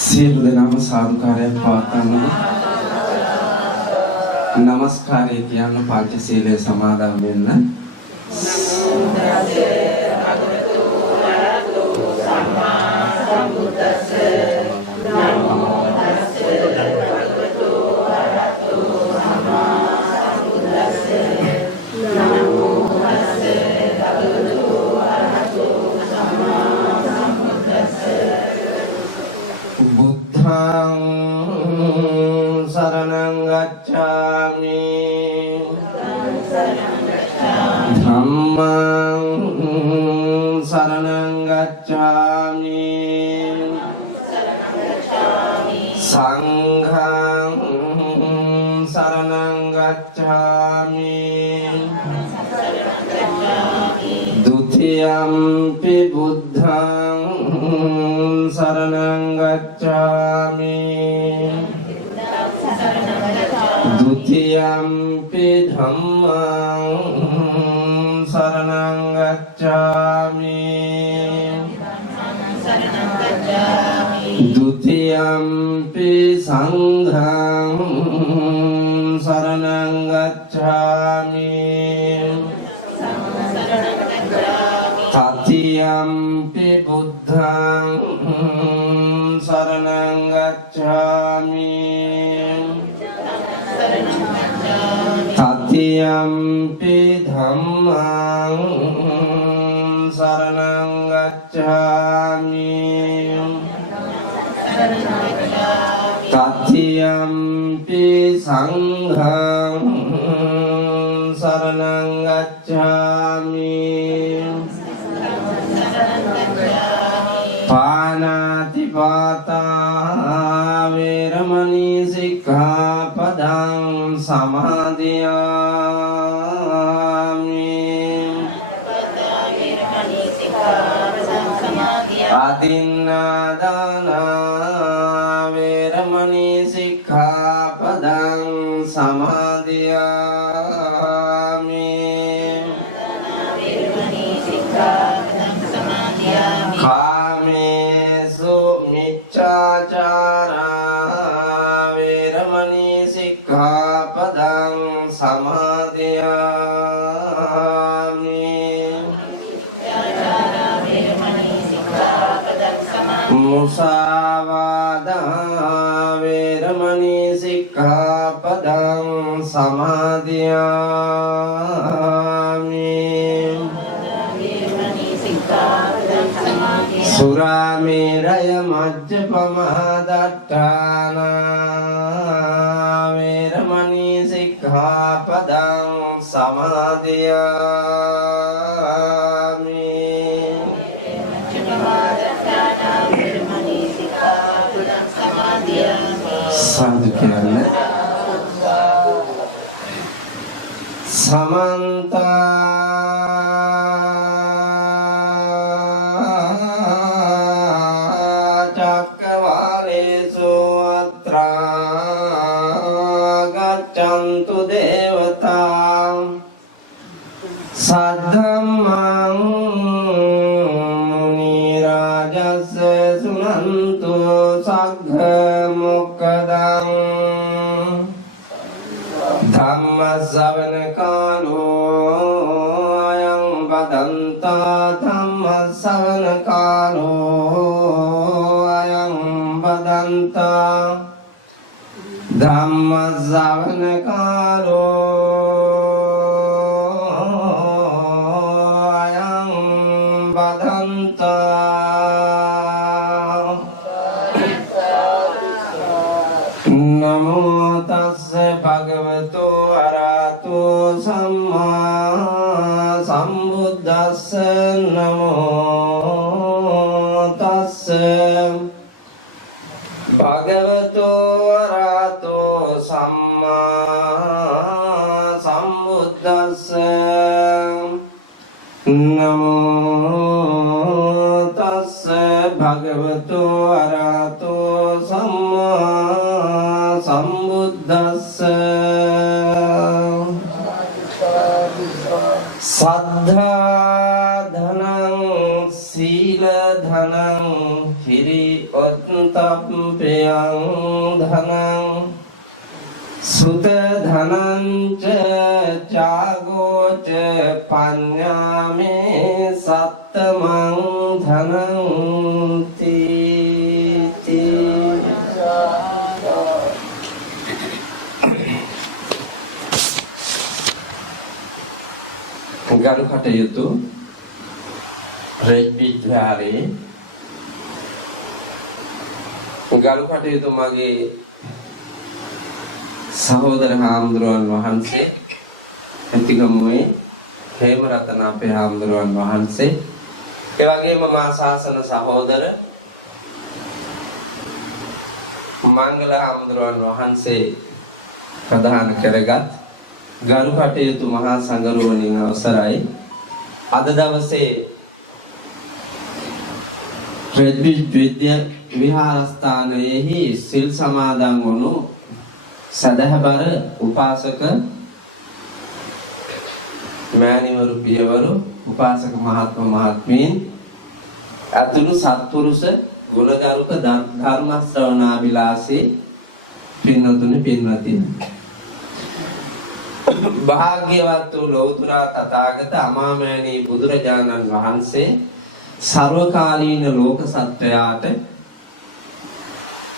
සියලු දෙනාම සාදුකාරයක් පවත්වන්න. නමස්කාරය කියන්න පංචශීලයේ සමාදන් වෙන්න. Saranang gacchami Dhammang saranang gacchami Sanghang saranang gacchami Dutiyampi buddhang saranang gacchami Dutiyampi dhammang saranang gacchami Dutiyampi sanghang saranang gacchami Tatiyampi buddhang saranang gacchami Tatiyampi dhammang saranang gacchami Tatiyampi sanghang saranang gacchami Panatipata veramani sikkhapadang samadhiyami Adinadana veramani sikkhapadang samadhiyami Kamesu miccacara veramani sikkhapadang samadhiyami Musavada veramani sikkhapadang samadhiyami Surameraya majjapama dattana veramani sikkhapadang samadhiyami Sadhu kirana Samanta Gaccantu devatam Saddhammang munirajasya sunantu saggha mokkadang Dhamma savana kalo ayang badanta Dhamma savana kalo ayang badanta Dhamma savana kalo ayang badanta Namo tassa bhagavato arahato samma sambuddhassa Namo tassa bhagavato arahato samma sambuddhassa Namo tassa bhagavato arahato samma sambuddhassa Saddha dhanang sila dhanang hiri තප්පයං ධනං සුත ධනං ච ත්‍යාගෝ ච පඤ්ඤාමේ සත්තමං ධනං තීති. ගරු කටයුතු රෙජ් විද්‍යාලයේ ගරු කටයුතු මගේ සහෝදර හාමුදුරුවන් වහන්සේ ඇතිගමුවේ හේමරතන අපේ හාමුදුරුවන් වහන්සේ ඒ වගේම මා ශාසන සහෝදර මංගල හාමුදුරුවන් වහන්සේ ප්‍රධාන කරගත් ගරු කටයුතු මහා සංඝරුවනින් අවසරයි. අද දවසේ රෙජ් විහාරස්ථානයේහි සිල් සමාදන් වුණු සදහබර උපාසක මෑණිවරු පියවරු උපාසක මහත්ම මහත්මීන් අතුළු සත්පුරුෂ ගුණගරුක ධර්ම ශ්‍රවණාබිලාසී පින්වතුනි පින්වතිනි භාග්‍යවත් වූ ලෞතර තථාගත අමාමෑණී බුදුරජාණන් වහන්සේ සර්වකාලීන ලෝක සත්වයාට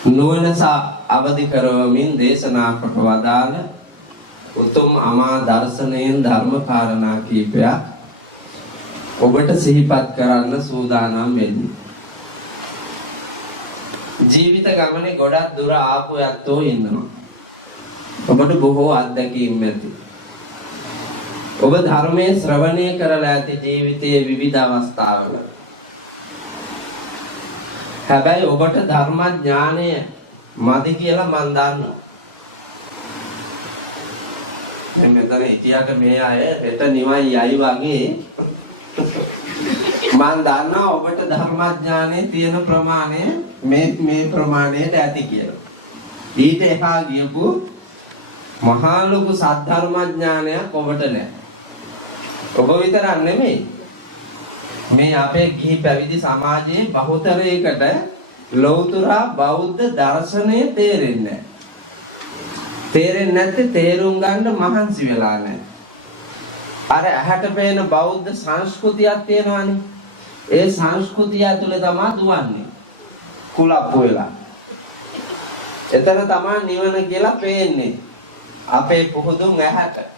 නුවණස අවදි කරවමින් දේශනා කොට වදාළ උතුම් අමා දර්ශනයෙන් ධර්ම කාරණා කීපයක් ඔබට සිහිපත් කරන්න සූදානම් වෙන්නේ. ජීවිත ගමනේ ගොඩක් දුර ආපු යත්තෝ ඉන්නවා. ඔබට බොහෝ අත්දැකීම් ඇති. ඔබ ධර්මයේ ශ්‍රවණය කරලා ඇති ජීවිතයේ විවිධ අවස්ථාවල. හැබැයි ඔබට ධර්මඥානය මදි කියලා මන් දන්නවා. දැන් මෙතන හිටියට මේ අය හෙට නිවන් යයි වගේ මන් දන්නවා ඔබට ධර්මඥානයේ තියෙන ප්‍රමාණය මේ ප්‍රමාණයට ඇති කියලා. ඊට එහා ගියපු මහා ලොකු සද්ධර්මඥානයක් ඔබට නැහැ. ඔබ විතරක් නෙමෙයි. මේ අපේ ගිහි පැවිදි සමාජයේ බහුතරයකට ලෞතර බෞද්ධ දර්ශනය තේරෙන්නේ නැහැ. තේරෙන්නේ නැත්te තේරුම් ගන්න මහන්සි වෙලා නැහැ. අර ඇහැට පේන බෞද්ධ සංස්කෘතියක් තියෙනවානේ. ඒ සංස්කෘතිය ඇතුලේ තමයි දුවන්නේ. කුලප්පු වෙලා. එතන තමයි නිවන කියලා පේන්නේ. අපේ පුහුදුන් ඇහැට.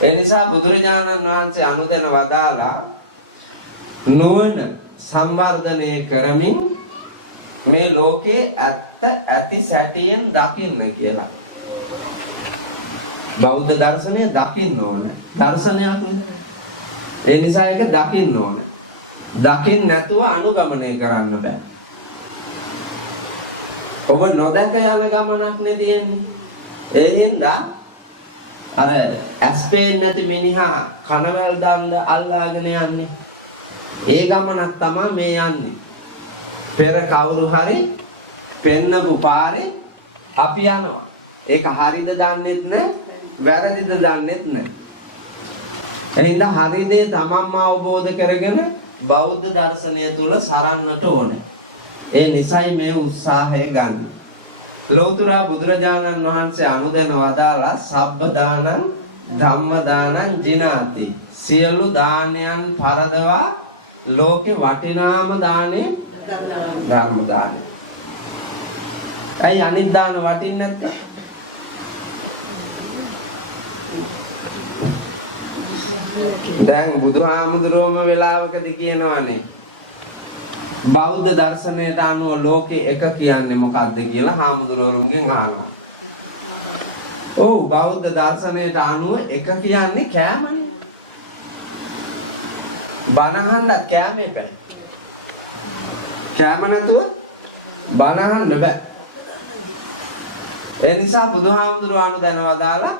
ඒ නිසා බුදුරජාණන් වහන්සේ අනුදැන වදාලා නුවණ සංවර්ධනය කරමින් මේ ලෝකේ ඇත්ත ඇති සැටියෙන් දකින්න කියලා. බෞද්ධ දර්ශනය දකින්න ඕන. දර්ශනයක් නේ. ඒ නිසා ඒක දකින්න ඕන. දකින්න නැතුව අනුගමනය කරන්න බෑ. ඔබ නොදැක යන ගමනක් නේ තියෙන්නේ. ඒ හින්දා අර ඇස්පේන් නැති මිනිහා කනවැල් දාන්න අල්ලාගෙන යන්නේ. ඒ ගමනක් තමයි මේ යන්නේ. පෙර කවුරු හරි පෙන්නපු පාරේ අපි යනවා. ඒක හරිද දන්නෙත් නැහැ, වැරදිද දන්නෙත් නැහැ. එහෙනම් හරි දේ තමන්ම අවබෝධ කරගෙන බෞද්ධ දර්ශනය තුල සරන්නට ඕනේ. ඒ නිසයි මේ උත්සාහය ගන්න. ලෞතර බුදුරජාණන් වහන්සේ අනුදැන වදාලා සබ්බ දානං ධම්ම දානං ජිනාති. සියලු දානයන් පරදවා ලෝකේ වටිනාම දානේ ධර්ම දානය. ඇයි අනිත් දාන වටින්නේ නැත්තේ? දැන් බුදුහාමුදුරුවෝම වෙලාවකදී කියනවානේ බෞද්ධ දර්ශනයට අනුව ලෝකේ එක කියන්නේ මොකක්ද කියලා හාමුදුරුවෝගෙන් අහනවා. ඔව් බෞද්ධ දර්ශනයට අනුව එක කියන්නේ කෑමනේ. බණහන්න කෑමේ බෑ. කෑම නැතුව බණහන්න බෑ. ඒ නිසා බුදුහාමුදුරුවෝ අනුදැන වදාලා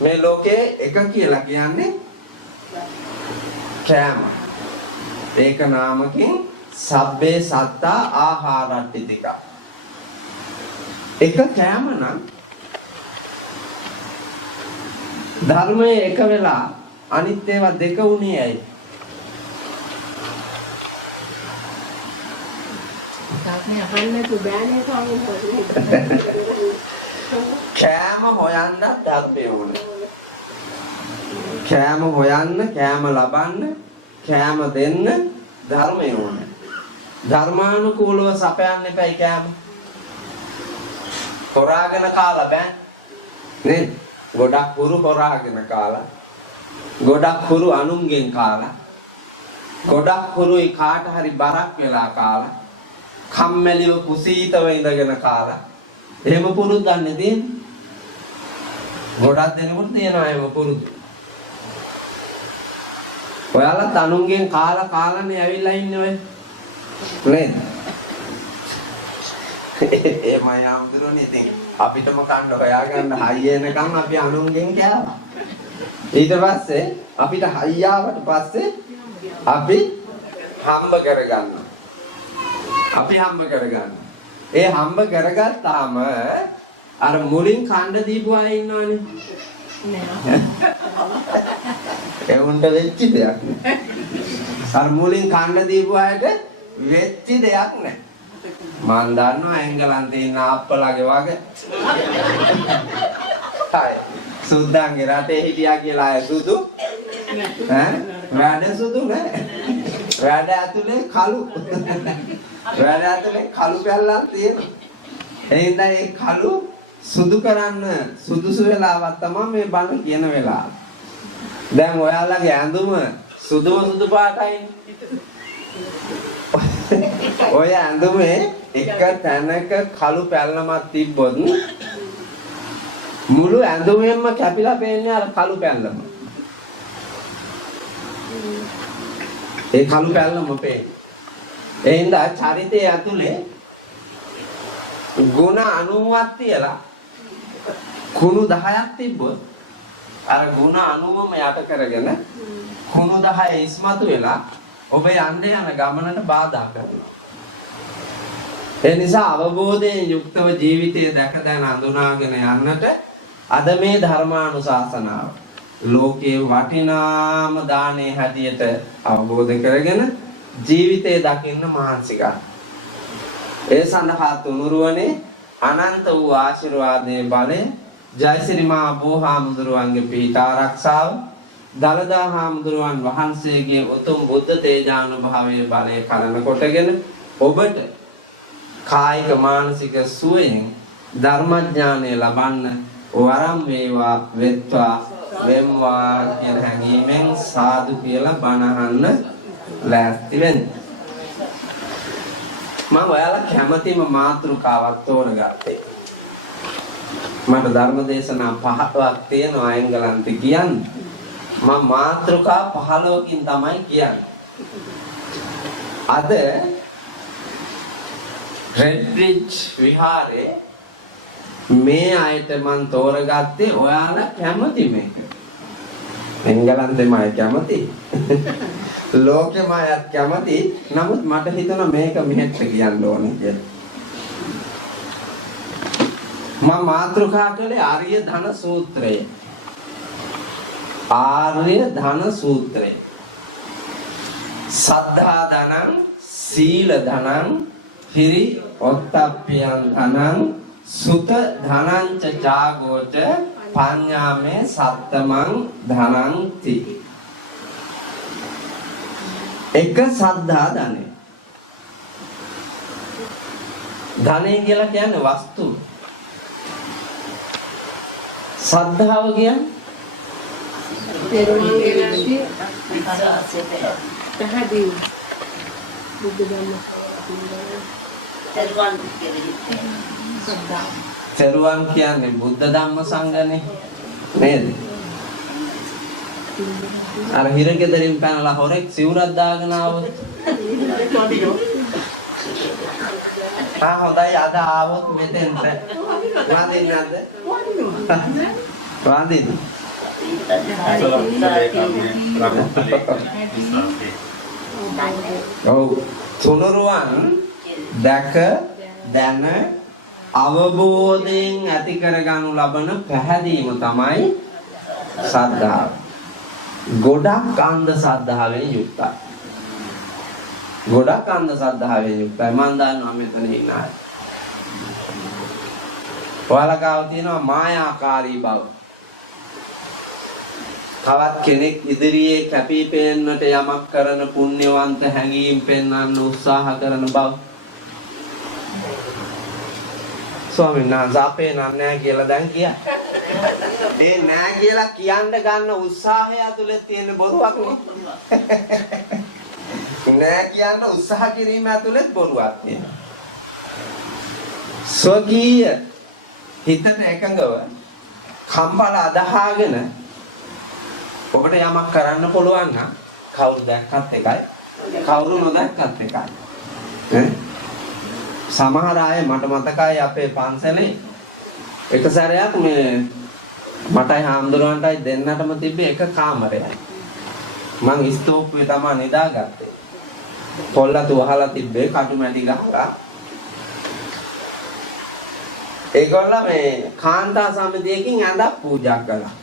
මේ ලෝකේ එක කියලා කියන්නේ කෑම. ඒක නාමකින් සබ්බේ සත්තා ආහාරට්ඨිතික. එක කෑම නම් ධර්මයේ එක වෙලා අනිත් ඒවා දෙක උනේ ඇයි? කෑම හොයන්න ධර්මය ඕනේ. කෑම හොයන්න, කෑම ලබන්න, කෑම දෙන්න ධර්මය ඕනේ. ධර්මානුකූලව සපයන්න එපයි කෑම. හොරාගෙන කාලා බෑ. නේද? ගොඩක් හුරු හොරාගෙන කාලා. ගොඩක් හුරු අනුන්ගෙන් කාලා. ගොඩක් හුරුයි කාට හරි බරක් වෙලා කාලා. කම්මැලිව කුසීතව ඉඳගෙන කාලා. එහෙම පුරුද්දක් නෙදී. ගොඩක් දෙනෙකුට තියෙනවා එහෙම පුරුදු. ඔයාලත් අනුන්ගෙන් කාලා කාලානේ ඇවිල්ලා ඉන්නේ ඔය. නේද? එමය ආම්දුරනේ ඉතින් අපිටම කන්න හොයාගන්න හයිය එනකන් අපි අනුන්ගෙන් කෑවා. ඊට පස්සේ අපිට හයියාවට පස්සේ අපි හම්බ කරගන්නවා. අපි හම්බ කරගන්නවා. ඒ හම්බ කරගත්තාම අර මුලින් කණ්ඩ දීපු අය ඉන්නවනේ. නෑ. ඒ උන්ට වෙච්ච දෙයක් නෑ. අර මුලින් කණ්ඩ දීපු අයට වෙච්ච දෙයක් නෑ. මන් දන්නවා එංගලන්තේ ඉන්න ආප්පලගේ වගේ. හයි. සුද්දන්ගේ රටේ හිටියා කියලා අය සුදු. ඈ? වැඩ සුදු නෑ. වැඩ ඇතුලේ කළු. වැඩ ඇතුලේ කළු පැල්ලක් තියෙනවා. එහෙනම් ඒ කළු සුදු කරන්න සුදුසු වෙලාවක් තමයි මේ බණ කියන වෙලාව. දැන් ඔයාලගේ ඇඳුම සුදු පාටයිනේ. ඔය ඇඳුමේ එක තැනක කළු පැල්ලමක් තිබ්බොත් මුළු ඇඳුමෙන්ම කැපිලා පේන්නේ අර කළු පැල්ලම. ඒ කළු පැල්ලම පේන්නේ. ඒ හින්දා චරිතයේ ඇතුලේ ගුණ 90ක් තියලා කුණු 10ක් තිබ්බොත් අර ගුණ 90ම යට කරගෙන කුණු 10 ඉස්මතු වෙලා ඔබ යන්න යන ගමනට බාධා කරනවා. ඒ නිසා අවබෝධයෙන් යුක්තව ජීවිතය දැක දැන අඳුනාගෙන යන්නට අද මේ ධර්මානුශාසනාව ලෝකයේ වටිනාම දානේ හැටියට අවබෝධ කරගෙන ජීවිතය දකින්න මහන්සි ගන්න. ඒ සඳහා තුනුරුවනේ අනන්ත වූ ආශිර්වාදයේ බලය ජයසිරි මහ බෝහාමුදුරුවන්ගේ පීඨ ආරක්ෂාව දලදා හාමුදුරුවන් වහන්සේගේ උතුම් බුද්ධ තේජානුභාවයේ බලය කලන කොටගෙන ඔබට කායික මානසික සුවයෙන් ධර්මඥානය ලබන්න වරම් වේවා වෙත්වා වෙම්වා කියන හැඟීමෙන් සාදු කියලා බණ අහන්න ලෑස්ති වෙන්න. මම ඔයාලා කැමතිම මාතෘකාවක් තෝරගත්තේ. මට ධර්ම දේශනා 5ක් තියෙනවා එංගලන්තේ කියන්නේ. මම මාතෘකා 15කින් තමයි කියන්නේ. අද රෙඩ්රිච් විහාරේ මේ අයට මම තෝරගත්තේ ඔයාලා කැමති මේක. එංගලන්තේ මම කැමති. ලෝකෙම අයත් කැමති. නමුත් මට හිතුණා මේක මෙහෙට කියන්න ඕනේ කියලා. මම මාතෘකා කළේ ආර්ය ධන සූත්‍රය. ආර්ය ධන සූත්‍රය. සද්ධා ධනං, සීල ධනං, හිරි ඔත්තප්පියං ධනං, සුත ධනං ච ජාගෝච පඤ්ඤාමේ සත්තමං ධනං ති. එක සද්ධා ධනෙ. ධනෙ කියලා කියන්නේ වස්තු. සද්ධාව කියන්නේ තෙරුවන් කියන්නේ බුද්ධ ධම්ම සංඝනේ නේද? අර හිරගෙදරින් පැනලා හොරෙක් සිවුරක් දාගෙන ආවොත් හොඳයි අද ආවොත් මෙතෙන්ට වඳින්නද? වඳින්න. ඔව් තුනුරුවන් දැක දැන අවබෝධයෙන් ඇති කරගනු ලබන පැහැදීම තමයි ශ්‍රද්ධාව. ගොඩක් අන්ධ ශ්‍රද්ධාවෙන් යුක්තයි. ගොඩක් අන්ධ ශ්‍රද්ධාවෙන් යුක්තයි. මම දන්නවා මෙතන ඉන්න අය. ඔයාලා ගාව තියෙනවා මායාකාරී බව. තවත් කෙනෙක් ඉදිරියේ කැපී පෙනෙන්නට යමක් කරන පුණ්‍යවන්ත හැඟීම් පෙන්වන්න උත්සාහ කරන බව. ස්වාමීන් වහන්සේ අපේ නෑ කියලා දැන් කියා. ඒ නෑ කියලා කියන්න ගන්න උත්සාහය ඇතුලේ තියෙන බොරුවක් නේ. නෑ කියන්න උත්සාහ කිරීම ඇතුලේ බොරුවක් තියෙනවා. ස්වකීය හිතට එකඟව කම්පල අදහාගෙන ඔබට යමක් කරන්න පුළුවන් නම් කවුරු දැක්කත් එකයි කවුරු නොදැක්කත් එකයි. සමහර අය මට මතකයි අපේ පන්සලේ එක සැරයක් මේ මටයි හාමුදුරුවන්ටයි දෙන්නටම තිබ්බේ එක කාමරයක්. මං ස්තෝප්පුවේ තමයි නිදාගත්තේ. පොල්ලතු වහලා තිබ්බේ කටු මැටි ගහලා. ඒගොල්ලෝ මේ කාන්තා සමිතියකින් ඇඳක් පූජා කළා.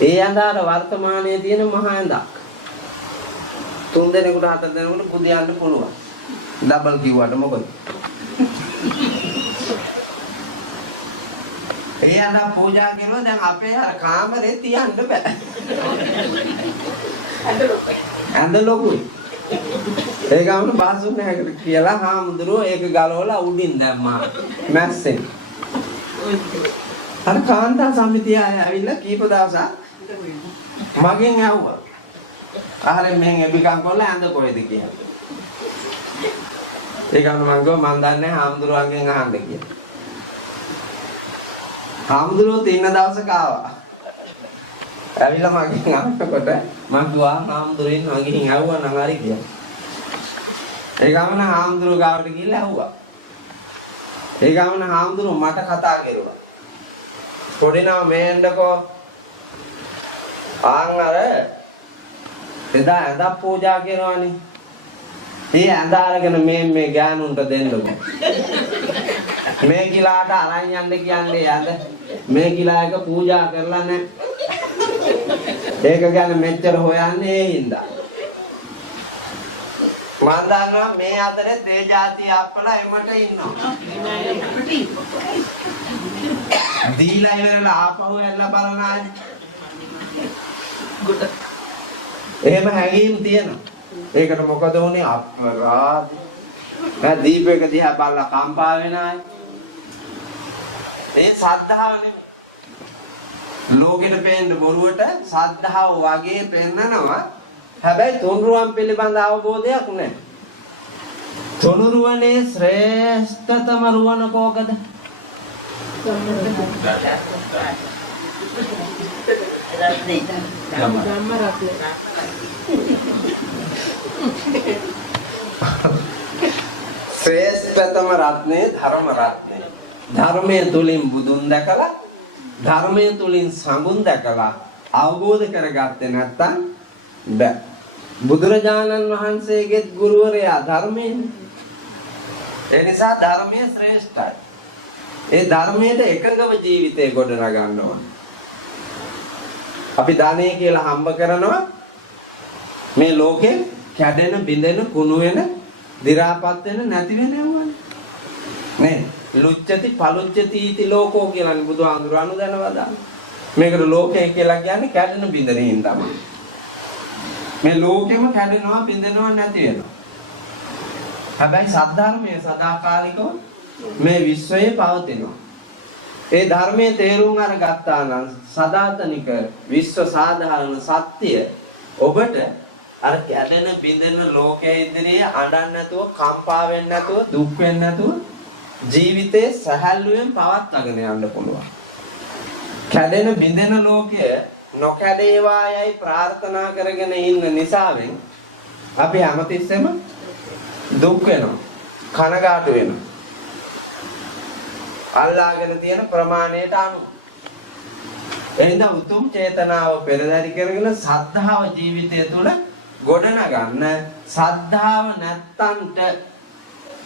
ඒ ඇඳාර වර්තමානයේ තියෙන මහා ඇඳක්. 3 දෙනෙකුට 4 දෙනෙකුට පුදියන්න පුළුවන්. ඩබල් කිව්වට මොකද? ඒ ඇඳ පූජා කරුවා දැන් අපේ අර කාමරේ තියන්න බෑ. ඇඳ ලොකුයි. ඒ ගමන බාසුන් නැහැ කියලා හාමුදුරුවෝ ඒක ගලවලා උඩින් දැම්මා මැස්සෙන්. අර කාන්තා සමිතිය ඇවිල්ලා කීප දවසක් මගෙන් ඇහුවා. අහරේ මෙහෙන් එබිකම් කරලා ඇඳ කොහෙද කියලා. ඒ ගමන මම ගියා මන් දන්නේ හාමුදුරුවන්ගෙන් අහන්න කියලා. හාමුදුරුවෝ තින්න දවසක ආවා. ඇවිල්ලා මගෙන් අහනකොට මම දුවා හාමුදුරුවෙන් මගෙන් ඇහුවා නම් හරි කියලා. ඒ ගමන හාමුදුරුවෝ ගාවට ගිහිල්ලා ඇහුවා. ඒ ගමන හාමුදුරුවෝ මට කතා කරුවා. පොඩිනව මේන්නකෝ ආන් අර එදා ඇඳක් පූජා කරනවානේ. ඒ ඇඳ අරගෙන මේ ගෑනුන්ට දෙන්නකො. මේ කිලාට අරන් යන්න කියන්නේ ඇඳ. මේ කිලා එක පූජා කරලා නැහැ. ඒක ගැන මෙච්චර හොයන්නේ ඒ හින්දා. මම දන්නවා මේ අතරේ දේ જાති අප්පලා එමට ඉන්නවා. දීලා ඉවරලා ආපහු එල්ල බලනානේ. එහෙම හැංගීම් තියෙනවා. ඒකට මොකද වුනේ අපරාධ. දැන් දීපේක දිහා බලලා කම්පා වෙන අය. ඒ සද්ධාව නෙමෙයි. ලෝකෙට පේන්න බොරුවට සද්ධාව වගේ පෙන්නනවා. හැබැයි තුනුරුවන් පිළිබඳ අවබෝධයක් නැහැ. තුනුරුවනේ ශ්‍රේෂ්ඨතම රුවන කෝකද? ධම්ම රත්නේ. ශ්‍රේෂ්ඨතම රත්නේ ධර්ම රත්නේ. ධර්මයේ තුලින් බුදුන් දැකලා ධර්මයේ තුලින් සඟුන් දැකලා අවබෝධ කරගත්තේ නැත්නම් බෑ. බුදුරජාණන් වහන්සේගේ ගුරුවරයා ධර්මයේනේ. ඒ නිසා ධර්මයේ ශ්‍රේෂ්ඨයි. ඒ ධර්මයට එකඟව ජීවිතේ ගොඩනගන්න ඕන. අපි ධනෙ කියලා හම්බ කරනවා මේ ලෝකේ කැඩෙන බිඳෙන කුණු වෙන දි รา පත් වෙන නැති වෙන යවන්නේ නේ. ලුච්ඡති පලුච්ඡති इति ලෝකෝ කියලානේ බුදුහාමුදුරුවෝ අනුදැනවදා. මේකට ලෝකය කියලා කියන්නේ කැඩෙන බිඳෙන හින්දාම. මේ ලෝකෙම කැඩෙනවා බිඳෙනවා නැති වෙනවා. හැබැයි සද්ධර්මයේ සදාකාලිකව මේ විශ්වයේ පවතිනවා. ඒ ධර්මයේ තේරුම් අරගත්තා නම් සදාතනික විශ්ව සාධාරණ සත්‍ය ඔබට අර කැඩෙන බිඳෙන ලෝකයේ ඉදිරියේ අඬන්න නැතුව කම්පා වෙන්න නැතුව දුක් වෙන්න නැතුව ජීවිතේ සැහැල්ලුවෙන් පවත්වාගෙන යන්න පුළුවන්. කැඩෙන බිඳෙන ලෝකය නොකැඩේවායයි ප්‍රාර්ථනා කරගෙන ඉන්න නිසාවෙන් අපි හැමතිස්සෙම දුක් වෙනවා. කනගාටු වෙනවා. අල්ලාගෙන තියෙන ප්‍රමාණයට අනුව. එහෙනම් උතුම් චේතනාව පෙරදරි කරගෙන සද්ධාව ජීවිතය තුළ ගොඩනගන්න. සද්ධාව නැත්තන්ට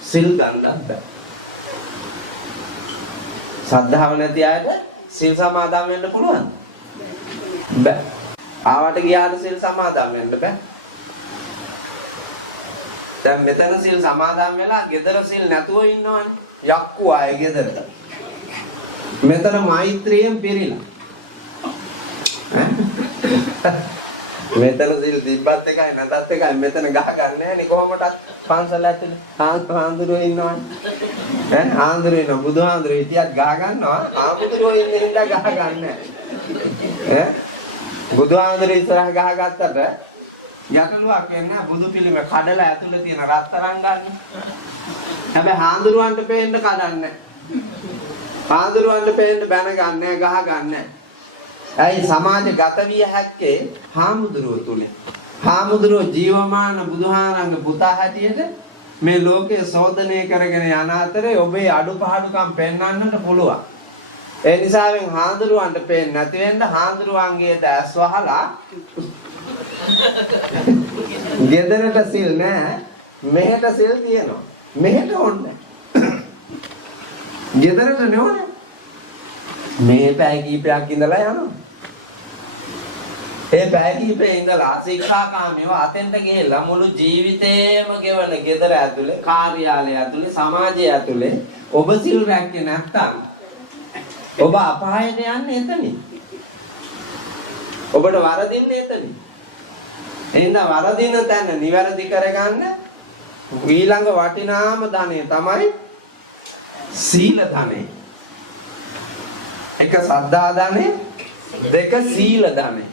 සිල් ගන්නත් බෑ. සද්ධාව නැති අයට සිල් සමාදන් වෙන්න පුළුවන් බෑ. ආවට ගියාට සිල් සමාදන් වෙන්න බෑ. දැන් මෙතන සිල් සමාදන් වෙලා ගෙදර සිල් නැතුව ඉන්නවනේ. යක්කු ආයේ ගෙදරට. මෙතන මෛත්‍රියෙන් පිරීලා. මෙතන සිල් තිබ්බත් එකයි නැතත් එකයි මෙතන ගහ ගන්න නැහැ නේ කොහොමදත් පන්සල ඇතුලේ ආන්දරෝ ඉන්නවනේ. ආන්දරෝ ඉන්න බුදුහාඳුරෝ හිටියක් ගහ ගන්නවා. ආමුදුරෝ ඉන්නේ හින්දා ගහ ගන්න නැහැ. බුදුහාඳුරෝ ඉස්සරහ ගහ ගත්තට යකලුවක් වෙන්නේ බුදු පිළිම කඩලා ඇතුලේ තියෙන රත්තරන් ගන්න. හැබැයි හාඳුරුවන්ට පේන්න කඩන්නේ. හාඳුරුවන්ට පේන්න බැන ගන්නෑ ගහ ගන්නෑ. ඇයි සමාජගත විය හැක්කේ හාමුදුරුවෝ තුනේ. හාමුදුරුවෝ ජීවමාන බුදුහාරංග පුතා හැටියට මේ ලෝකයේ සෝදනය කරගෙන යන අතරේ ඔබේ අඩුපාඩුකම් පෙන්වන්නට පුළුවන්. ඒ නිසාවෙන් හාමුදුරුවන්ට පේන්නේ නැති වෙන්න හාමුදුරුවන්ගේ දැස් වහලා ගෙදරට සිල් නැහැ. මෙහෙට සිල් තියෙනවා. මෙහෙට ඕනේ. ගෙදරට නෙවෙයි. මේ පැය කීපයක් ඉඳලා යනවා. ඒ පැය කීපේ ඉඳලා ශික්ෂාකාමීව අතෙන්ට ගිහිල්ලා මුළු ජීවිතේම ගෙවන ගෙදර ඇතුලේ, කාර්යාලය ඇතුලේ, සමාජය ඇතුලේ ඔබ සිල් රැක්කේ නැත්තම් ඔබ අපායට යන්නේ එතනින්. ඔබට වරදින්නේ එතනින්. එහෙනම් වරදින තැන නිවැරදි කරගන්න ඊළඟ වටිනාම ධනෙ තමයි සීල ධනෙ. එක සද්ධා ධනෙ, දෙක සීල ධනෙ.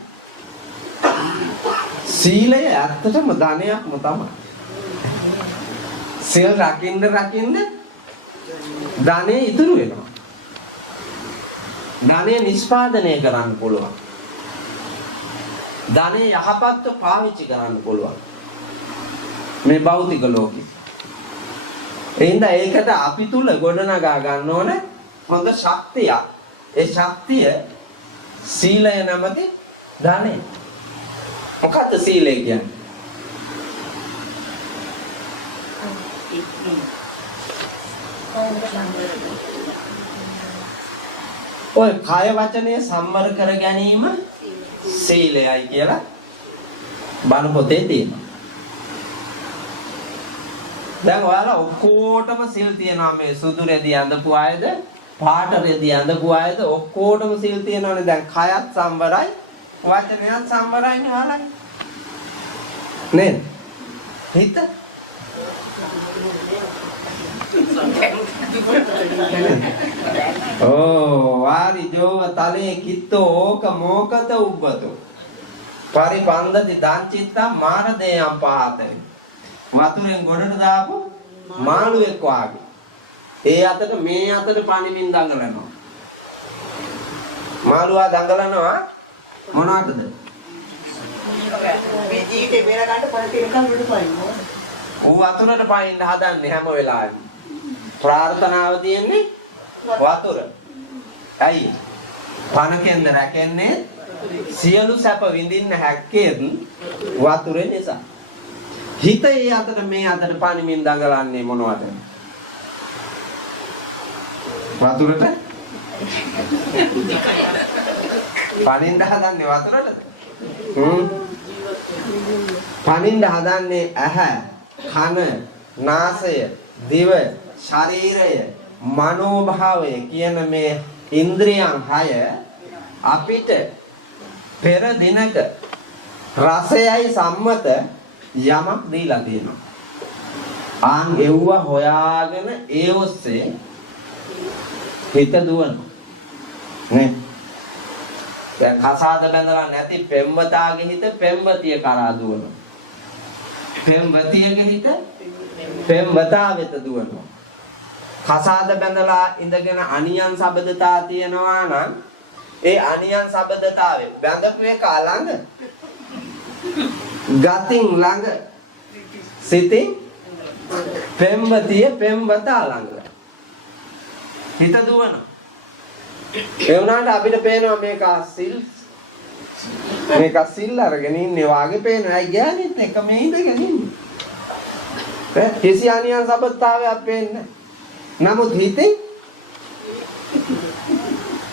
සීලය ඇත්තටම ධනයක්ම තමයි. සීල් රකින්න ධනෙ ඉතුරු වෙනවා. ධනෙ නිෂ්පාදනය කරන්න පුළුවන්. ධනෙ යහපත්ව පාවිච්චි කරන්න පුළුවන්. මේ භෞතික ලෝකෙ. එහෙනම් ඒකට අපි තුල ගොඩනගා ගන්න ඕනේ හොඳ ශක්තියක්. ඒ ශක්තිය සීලය නැමැති ධනෙ. මොකක්ද සීලය කියන්නේ? ඔය කාය වචනේ සම්වර කර ගැනීම සීලයයි කියලා බණ පොතේ තියෙනවා. දැන් ඔයාලා ඔක්කොටම සිල් තියනවා මේ සුදු රෙදි අඳපු අයද පාට රෙදි අඳපු අයද ඔක්කොටම සිල් තියනවානේ. දැන් කයත් සම්වරයි වචනයත් සම්වරයි නේ ඔයාලා. නේද? හිත වාරි ජෝව තලේ කිත්තෝ ඕක මොකද උබ්බතෝ පරිපන්දති දංචිත්තා මාරදේයම් පහතේ. වතුරෙන් ගොඩට දාපු මාළුවෙක් වාගේ. ඒ අතට මේ අතට පණිමින් දඟලනවා. මාළුවා දඟලනවා මොනවටද? මේ ජීවිතේ බේර ගන්න පොඩි තිරකම් වලට පයින්නවා. ඌ වතුරට පයින්න හදන්නේ හැම වෙලාවෙම. ප්‍රාර්ථනාව තියෙන්නේ වතුර. ඇයි? පණකෙන්ද රැකෙන්නේ සියලු සැප විඳින්න හැක්කේත් වතුරේ නිසා. හිතේ අතට මේ අතට පණිමින් දඟලන්නේ මොනවද? වතුරට පණින්න හදන්නේ වතුරටද? පණින්න හදන්නේ ඇහැ, කන, නාසය, දිව, ශරීරය, මනෝභාවය කියන මේ ඉන්ද්‍රියන් 6 අපිට පෙර දිනක රසයයි සම්මත යමක් දීලා තියෙනවා. ආන් එව්ව හොයාගෙන ඒ ඔස්සේ හිත දුවනවා. නේ? දැන් කසාද බැඳලා නැති පෙම්වතාගේ හිත පෙම්වතිය කරා දුවනවා. පෙම්වතියගේ හිත පෙම්වතා වෙත දුවනවා. කසාද බැඳලා ඉඳගෙන අනියන් සබදතා තියනවා නම් ඒ අනියන් සබදතාවේ බැඳපු එක ළඟ ගතින් ළඟ සිතින් පෙම්වතිය පෙම්වතා ළඟ හිත දුවනවා. ඒ වුණාට අපිට පේනවා මේක සිල් අරගෙන ඉන්නේ වාගේ පේනවා. අය ගෑනිත් එක මේ ඉඳගෙන ඉන්නේ. කිසි අනියන් සබදතාවයක් පේන්නේ. නමුත් හිතේ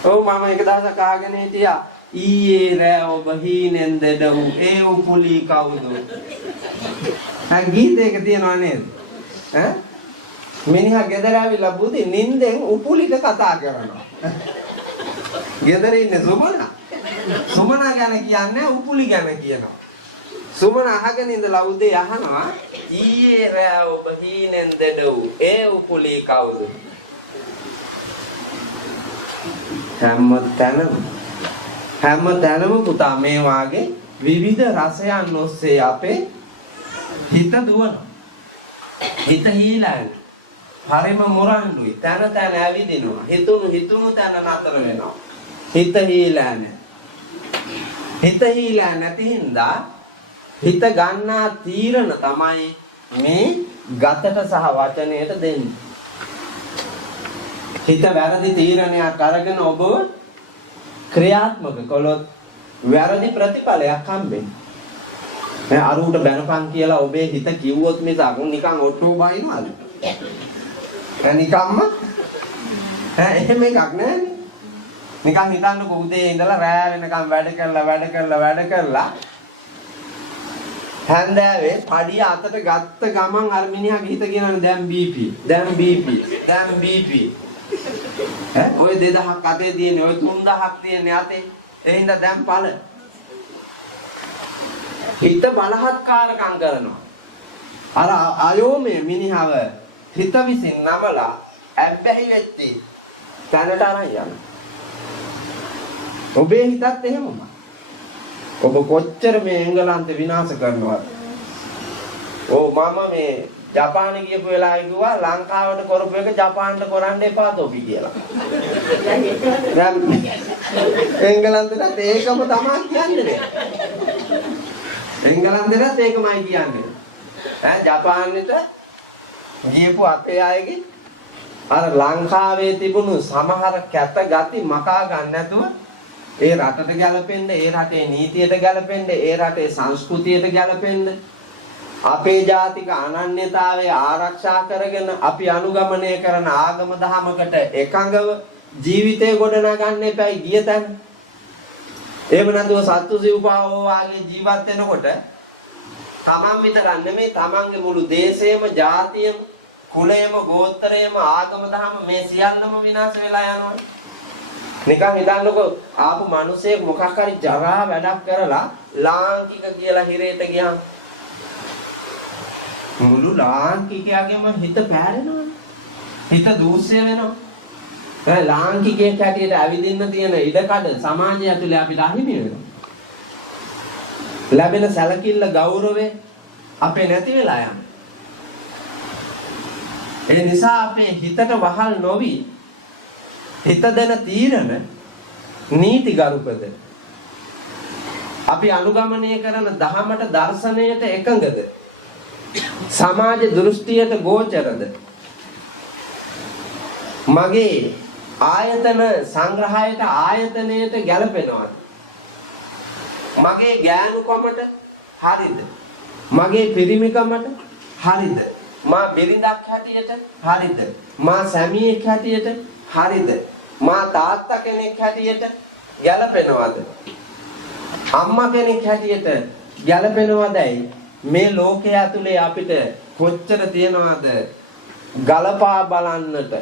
මම එක දවසක් අහගෙන හිටියා ඊයේ රෑ ඔබ හීනෙන් දෙදව් ඒ උපුලී කවුද? ගීතයක තියනවා නේද? ඈ මිනිහා ගෙදර ඇවිල්ලා බුදි නින්දෙන් උපුලික කතා කරනවා. ගෙදර ඉන්නේ සුමනා ගැන කියන්නේ උපුලි ගැන කියනවා. සුමනා අහගෙන ඉඳලා උදේ අහනවා ඊයේ රෑ ඔබ හීනෙන් දෙඩව් ඒ උපුලි කවුද? හැම තැනම පුතා මේ වාගේ විවිධ රසයන් ඔස්සේ අපේ හිත දුවන. හිත හීලයි. හරිම මොරණ්ඩුයි. තන ඇවිදිනවා. හිතුණු තැන නතර වෙනවා. හිත හීලා නැහැ. හිත හීලා නැති හින්දා හිත ගන්නා තීරණ තමයි මේ ගතට සහ වචනයට දෙන්නේ. හිත වැරදි තීරණයක් අරගෙන ඔබ ක්‍රියාත්මක කළොත් වැරදි ප්‍රතිඵලයක් හම්බෙන්නේ. මේ අරුවට බැනපන් කියලා ඔබේ හිත කිව්වොත් මිසක් නිකන් ඔට්ටෝ බයිනවද? නිකම්ම එහෙම එකක් නෑනේ. නිකන් හිතන්නකෝ උදේ ඉඳලා රෑ වෙනකම් වැඩ කරලා හැන්දෑවේ පඩිය අතට ගත්ත ගමන් අර මිනිහාගේ හිත කියනවානේ දැන් BP. ඔය 2000ක් අතේ තියෙන්නේ ඔය 3000ක් තියෙන්නේ අතේ. ඒ හින්දා දැන් පළ. හිත බලහත්කාරකම් කරනවා. අර අයෝමේ මිනිහව හිත විසින් නමලා ඇබ්බැහි වෙච්චි තැනට අරන් යනවා. ඔබේ හිතත් එහෙමම. ඔබ කොච්චර මේ එංගලන්තේ විනාශ කරනවද? මම මේ ජපානෙ ගියපු වෙලාවේ කිව්වා ලංකාවට කරපු එක ජපාන්ට කරන්න එපා තොපි කියලා. දැන් එංගලන්තෙට ඒකම තමයි කියන්නේ. එංගලන්තෙට ඒකමයි කියන්නේ. ජපානෙට ගියපු අපේ අයගේ අර ලංකාවේ තිබුණු සමහර කැත ගති මකා ගන්න නැතුව ඒ රටට ගැලපෙන්න, ඒ රටේ නීතියට ගැලපෙන්න, ඒ රටේ සංස්කෘතියට ගැලපෙන්න අපේ ජාතික අනන්‍යතාවය ආරක්ෂා කරගෙන අපි අනුගමනය කරන ආගම දහමකට එකඟව ජීවිතය ගොඩනගන්න එපයි ගිය තැන. එහෙම නැතුව සත්තු සිව්පාවෝ වාගේ ජීවත් වෙනකොට තමන් විතරක් නෙමෙයි තමන්ගේ මුළු දේශයම, ජාතියම, කුලයම, ගෝත්‍රයම, ආගම දහම මේ සියල්ලම විනාශ වෙලා යනවා. නිකන් හිතන්නකෝ ආපු මිනිස්සෙක් මොකක් හරි ජරා වැඩක් කරලා ලාංකික කියලා හිරේට ගියාම මුළු ලාංකිකයාගේම හිත පැහැරෙනවා. හිත දූෂ්‍ය වෙනවා. ඒ ලාංකිකයෙක් හැටියට ඇවිදින්න තියෙන ඉඩකඩ සමාජය ඇතුලේ අපිට අහිමි වෙනවා. ලැබෙන සැලකිල්ල, ගෞරවය අපේ නැති වෙලා යනවා. ඒ නිසා අපේ හිතට වහල් නොවි හිත දෙන තීරණ නීතිගරුකද? අපි අනුගමනය කරන දහමට, දර්ශනයට එකඟද? සමාජ දෘෂ්ටියට ගෝචරද? මගේ ආයතන සංග්‍රහයට, ආයතනයට ගැලපෙනවද? මගේ ගෑනුකමට හරිද? මගේ පිරිමිකමට හරිද? මා බිරිඳක් හැටියට හරිද? මා සැමියෙක් හැටියට හරිද? මා තාත්තා කෙනෙක් හැටියට ගැලපෙනවද? අම්මා කෙනෙක් හැටියට ගැලපෙනවදයි මේ ලෝකයේ ඇතුලේ අපිට කොච්චර තියනවද ගලපා බලන්නට,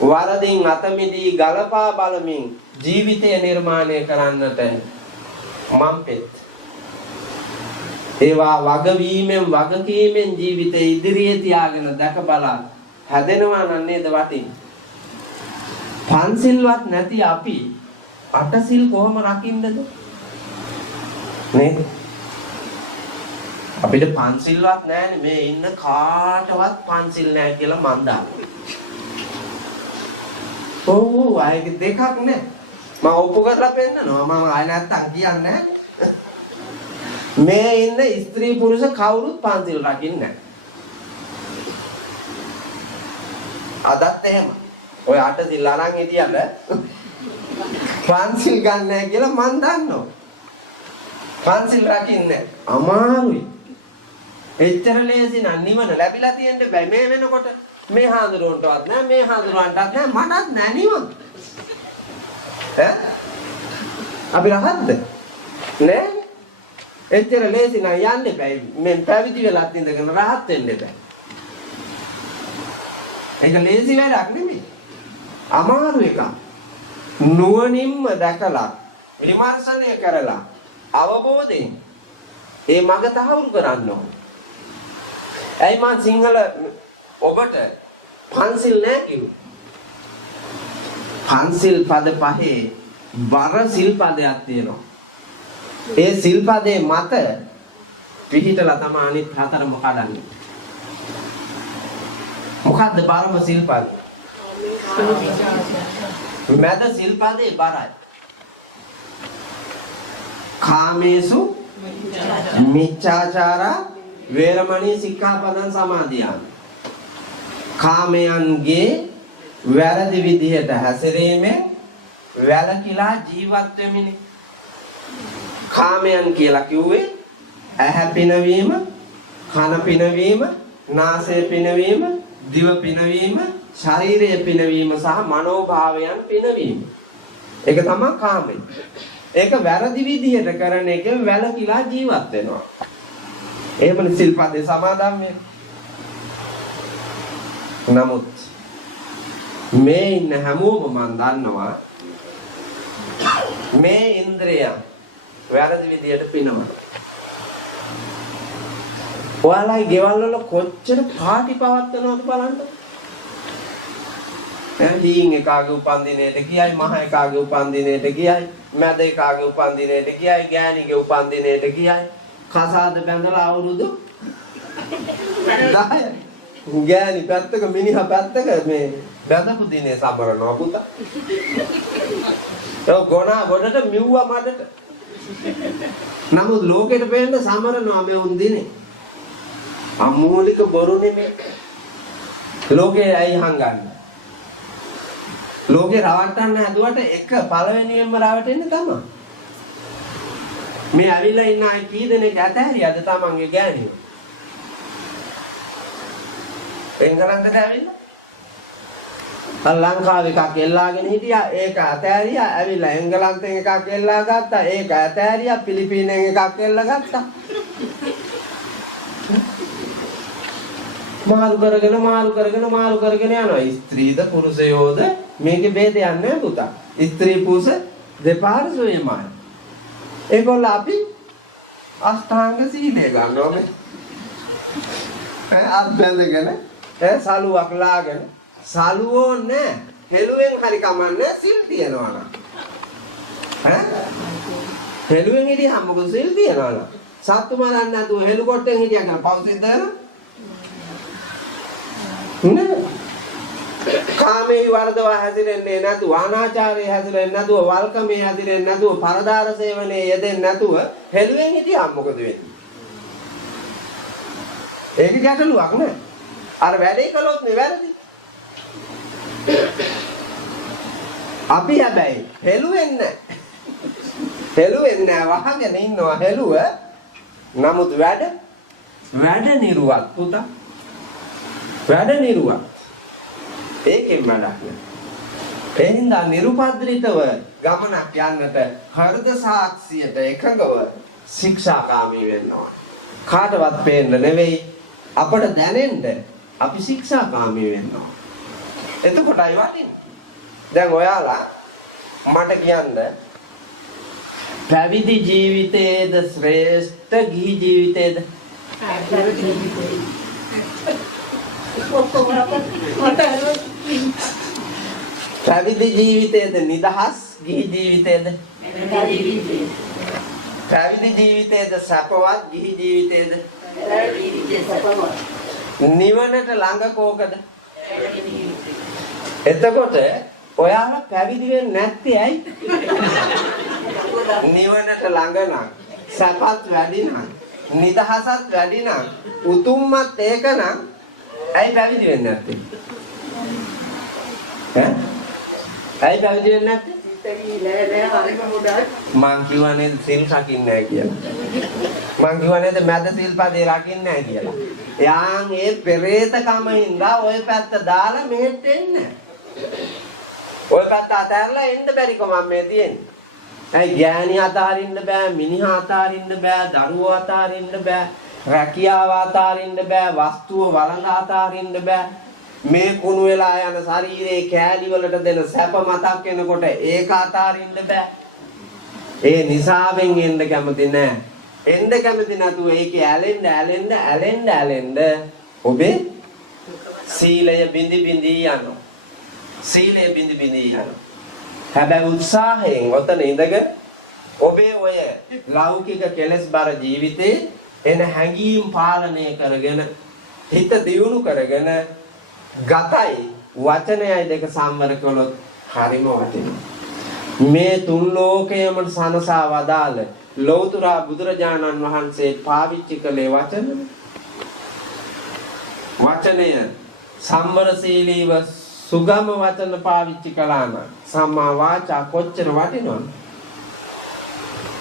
වරදින් අත මිදී ගලපා බලමින් ජීවිතය නිර්මාණය කරන්නට මම්පෙත්. ඒවා වගකීමෙන් ජීවිතේ ඉදිරියේ තියාගෙන දැක බලා හැදෙනවා නම් නේද වටින්නේ. පන්සිල්වත් නැති අපි අටසිල් කොහොම රකින්නද නේ? අපිට පන්සිල්වත් නැහැනේ. මේ ඉන්න කාටවත් පන්සිල් නැහැ කියලා මන් දානවා. ආයේ දෙකක් නේ. මම ඔප්පු කරලා පෙන්නනවා. මම ආයෙ නැත්තම් කියන්නේ නැහැ. මේ ඉන්න ස්ත්‍රී පුරුෂ කවුරුත් පන්සිල් රකින්නේ නැහැ. අදත් එහෙම. ඔය අටසිල් අරන් හිටියද පන්සිල් ගන්න නැහැ කියලා මන් දන්නවා. පන්සිල් රකින්නේ අමාරුයි. එච්චර ලේසි නම් නිවන ලැබිලා තියෙන්න බෑ. මේ වෙනකොට මේ හාඳුරුවන්ටවත් නෑ, මේ හාඳුරුවන්ටවත් නෑ, මටත් නෑ නිවන. අපි රහත්ද? නෑ. එච්චර ලේසි නෑ යන්න බෑ. මේ පැවිදි වෙලත් ඉඳගෙන rahat වෙන්න බෑ. ඒක ලේසි වැඩක් නෙමෙයි. අමාරු එකක්. නුවණින්ම දැකලා විමර්ශනය කරලා අවබෝධයෙන් ඒ මඟ තහවුරු කරන්න ඕනේ. ඇයි මං සිංහල ඔබට පන්සිල් නෑ කිව්වේ? පන්සිල් පද පහේ වර සිල්පදයක් තියෙනවා. ඒ සිල්පදේ මත පිහිටලා තමයි අනිත් හතරම කඩන්නේ. මොකද්ද බරම සිල්පද? මැද සිල්පදේ බරයි. කාමේසු මිච්ඡාචාරා වේරමණී සික්ඛාපදං සමාදියාමි. කාමයන්ගේ වැරදි විදිහට හැසිරීමෙන් වැළකීලා ජීවත් වෙමිනි. කාමයන් කියලා කිව්වේ ඇහැ පිනවීම, කන පිනවීම, නාසය පිනවීම, දිව පිනවීම, ශරීරය පිනවීම සහ මනෝභාවයන් පිනවීම. ඒක තමයි කාමය. ඒක වැරදි විදිහට කරන එකෙන් වැළකීලා ජීවත් වෙනවා. එහෙමනේ සිල්පදේ සමාදන් වෙන්නේ. නමුත් මේ ඉන්න හැමෝම මන් දන්නවා මේ ඉන්ද්‍රිය වැරදි විදියට පිනවනවා. ඔයාලයි ගෙවල් වල කොච්චර පාටි පවත්වනවද බලන්න. හීන් එකාගේ උපන්දිනේට ගියයි, මහ එකාගේ උපන්දිනේට ගියයි, මැද එකාගේ උපන්දිනේට ගියයි, ගෑණිගේ උපන්දිනේට ගියයි. කසාද බැඳලා අවුරුදු 10. ගෑණි පැත්තක මිනිහා පැත්තක මේ බැඳපු දිනේ සමරනවා පුතා. ඒ ගොනා ගොඩට මිව්වා මඩට. නමුත් ලෝකෙට පේන්න සමරනවා මේ උන් දිනේ. අමූලික බොරු නෙමෙයි. ලෝකේ ඇයි හංගන්නේ? ලෝකේ රවට්ටන්න හැදුවට එක පළවෙනියෙන්ම රවටෙන්නේ තමයි. මේ ඇවිල්ලා ඉන්න අය කී දෙනෙක් ඇතහැරියද තමන්ගේ ගෑණියෝ? එංගලන්තට ඇවිල්ලා ලංකාවේ එකක් එල්ලාගෙන හිටියා, ඒක ඇතහැරියා. ඇවිල්ලා එංගලන්තෙන් එකක් එල්ලා ගත්තා, ඒක ඇතහැරියා. පිලිපීනෙන් එකක් එල්ලා ගත්තා. මාරු කරගෙන යනවා. ස්ත්‍රීද පුරුෂයෝද මේකේ ભેදයක් නැහැ පුතා. ස්ත්‍රී පුරුෂ දෙපාර්ශ්වයමයි. ඒගොල්ලෝ අපි අෂ්ටාංග සීලය ගන්නවා මේ. අත් බැඳගෙන සලුවක් ලාගෙන සලුවෝ නැහැ. හෙළුවෙන් හරි කමන්නේ සිල් තියනවා නම්. හෙළුවෙන් හිටියම මොකද සිල් තියනවා නම්. සත්තු මරන්න නැතුව හෙළු කොටෙන් හිටියා කියන පෞසිද්ද වෙනවා. නේ? කාමයේ වර්ධව හැදිරෙන්නේ නැතුව, අනාචාරයේ හැදිරෙන්නේ නැතුව, වල්කමේ හැදිරෙන්නේ නැතුව, පරදාර සේවනයේ යෙදෙන්නේ නැතුව හෙළුවෙන් හිටියම මොකද වෙන්නේ? ඒක ගැටලුවක් නේ. අර වැඩේ කළොත් නේ වැරදි. අපි හැබැයි හෙළුවෙන්නේ වහගෙන ඉන්නවා හෙළුව. නමුත් වැඩ නිරුවත් පුතා. වැඩ නිරුවත්. ඒකෙන් වැඩක් නෑ. ඒ හින්දා නිරුපද්‍රිතව ගමනක් යන්නට හෘද සාක්ෂියට එකඟව ශික්ෂාකාමී වෙනවා. කාටවත් පේන්න නෙවෙයි, අපට දැනෙන්න අපි ශික්ෂාකාමී වෙනවා. එතකොටයි වටින්නේ. දැන් ඔයාලා මට කියන්න පැවිදි ජීවිතයේද ශ්‍රේෂ්ඨ ගිහි ජීවිතයේද? පැවිදි ජීවිතයේද නිදහස්, ගිහි ජීවිතයේද? පැවිදි ජීවිතයේද සපවත්, ගිහි ජීවිතයේද? නිවනට ළඟ කෝකද? එතකොට ඔයාලා පැවිදි වෙන්නේ නැත්තේ ඇයි? නිවනට ළඟ නම්, සපත් වැඩි නම්, නිදහසත් වැඩි නම්, උතුම්මත් ඒක නම් ඇයි පැවිදි වෙන්නේ නැත්තේ? ඇයි පැවිදි වෙන්නේ නැත්තේ? මං කියවනේ සිල් රකින්නේ නැහැ කියලා. මං කියවනේ මැද සිල්පදේ රකින්නේ නැහැ කියලා. යාන් ඒ පෙරේතකම හින්දා ওই පැත්ත දාලා මෙහෙට එන්නේ. ওই පැත්ත අතහැරලා එන්න බැරිකම මේ තියෙන්නේ. ඇයි ගෑණි අතාරින්න බෑ, මිනිහා අතාරින්න බෑ, දරුවෝ අතාරින්න බෑ, රැකියාව අතාරින්න බෑ, වස්තුව වළඳ අතාරින්න බෑ. මේ කුණු වෙලා යන ශරීරයේ කෑලි වලට දෙන සැප මතක් වෙනකොට ඒක අතාරින්න බෑ. ඒ නිසාවෙන් එන්න කැමති නෑ. එන්න කැමති නැතුව ඒකේ ඇලෙන්න ඔබේ සීලය බිඳි බිඳි යනවා. සීලය බිඳි බිඳි යනවා. හැබැයි උත්සාහයෙන් ඔතන ඉඳගෙන ඔබේ ඔය ලෞකික කෙලෙස් බර ජීවිතේ එන හැඟීම් පාලනය කරගෙන හිත දියුණු කරගෙන ගතයි වචනයයි දෙක සම්වර කළොත් හරිම වටිනවා. මේ තුන් ලෝකයම සනසා වදාළ ලෞතර බුදුරජාණන් වහන්සේ පාවිච්චි කළේ වචනය සම්වරශීලීව සුගම වචන පාවිච්චි කළා නම් සම්මා වාචා කොච්චර වටිනවද?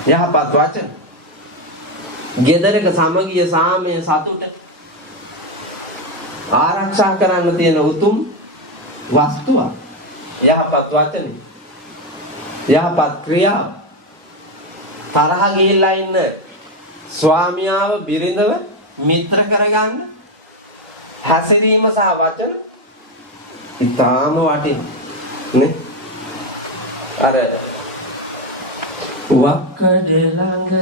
යහපත් වචන. ගෙදරක සමගිය සාමය සතුට ආරක්ෂා කරන්න තියෙන උතුම් වස්තුවක්. යහපත් වචන. යහපත් ක්‍රියාව. තරහ ගිහිල්ලා ඉන්න ස්වාමියාව බිරිඳව මිත්‍ර කරගන්න හැසිරීම සහ වචන ඉතාම වටිනවා නේ. අර වක්කඩ ළඟ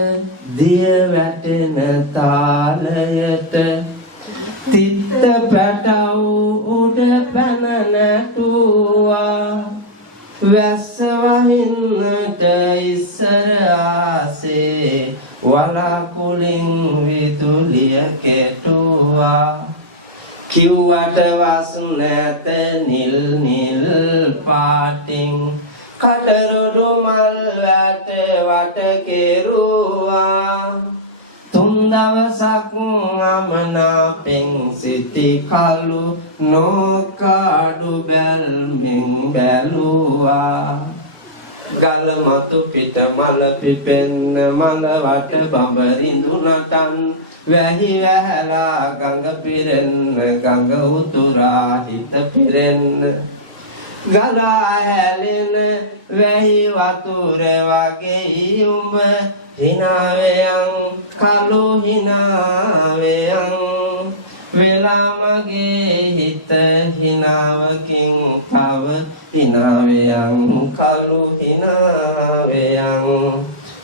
දිය වැටෙන තාලයට තිත්ත පැටව උඩ පැන නැටුවා වැස්ස වහින්නට ඉස්සර ආසේ වලකුලින් විදුලිය කෙටුවා කිව්වට වස් නැත නිල් නිල් පාටින් කටරොඩු මල් වැට වට කෙරුවා තුන් දවසක් අමනාපෙන් සිටි කලු නොකාඩු බැල්මින් බැලුවා ගල මතු පිට මල පිපෙන්න මල වට බඹරිඳු නටන් වැහි වැහැලා ගඟ පිරෙන්න ගඟ උතුරා හිත පිරෙන්න ගලා හැලෙන වැහි වතුර වගේ උඹ හිනාවයන් කලු හිනාවයන් වෙලා මගේ හිත හිනාවකින් තව හිනාවයන් කලු හිනාවයන්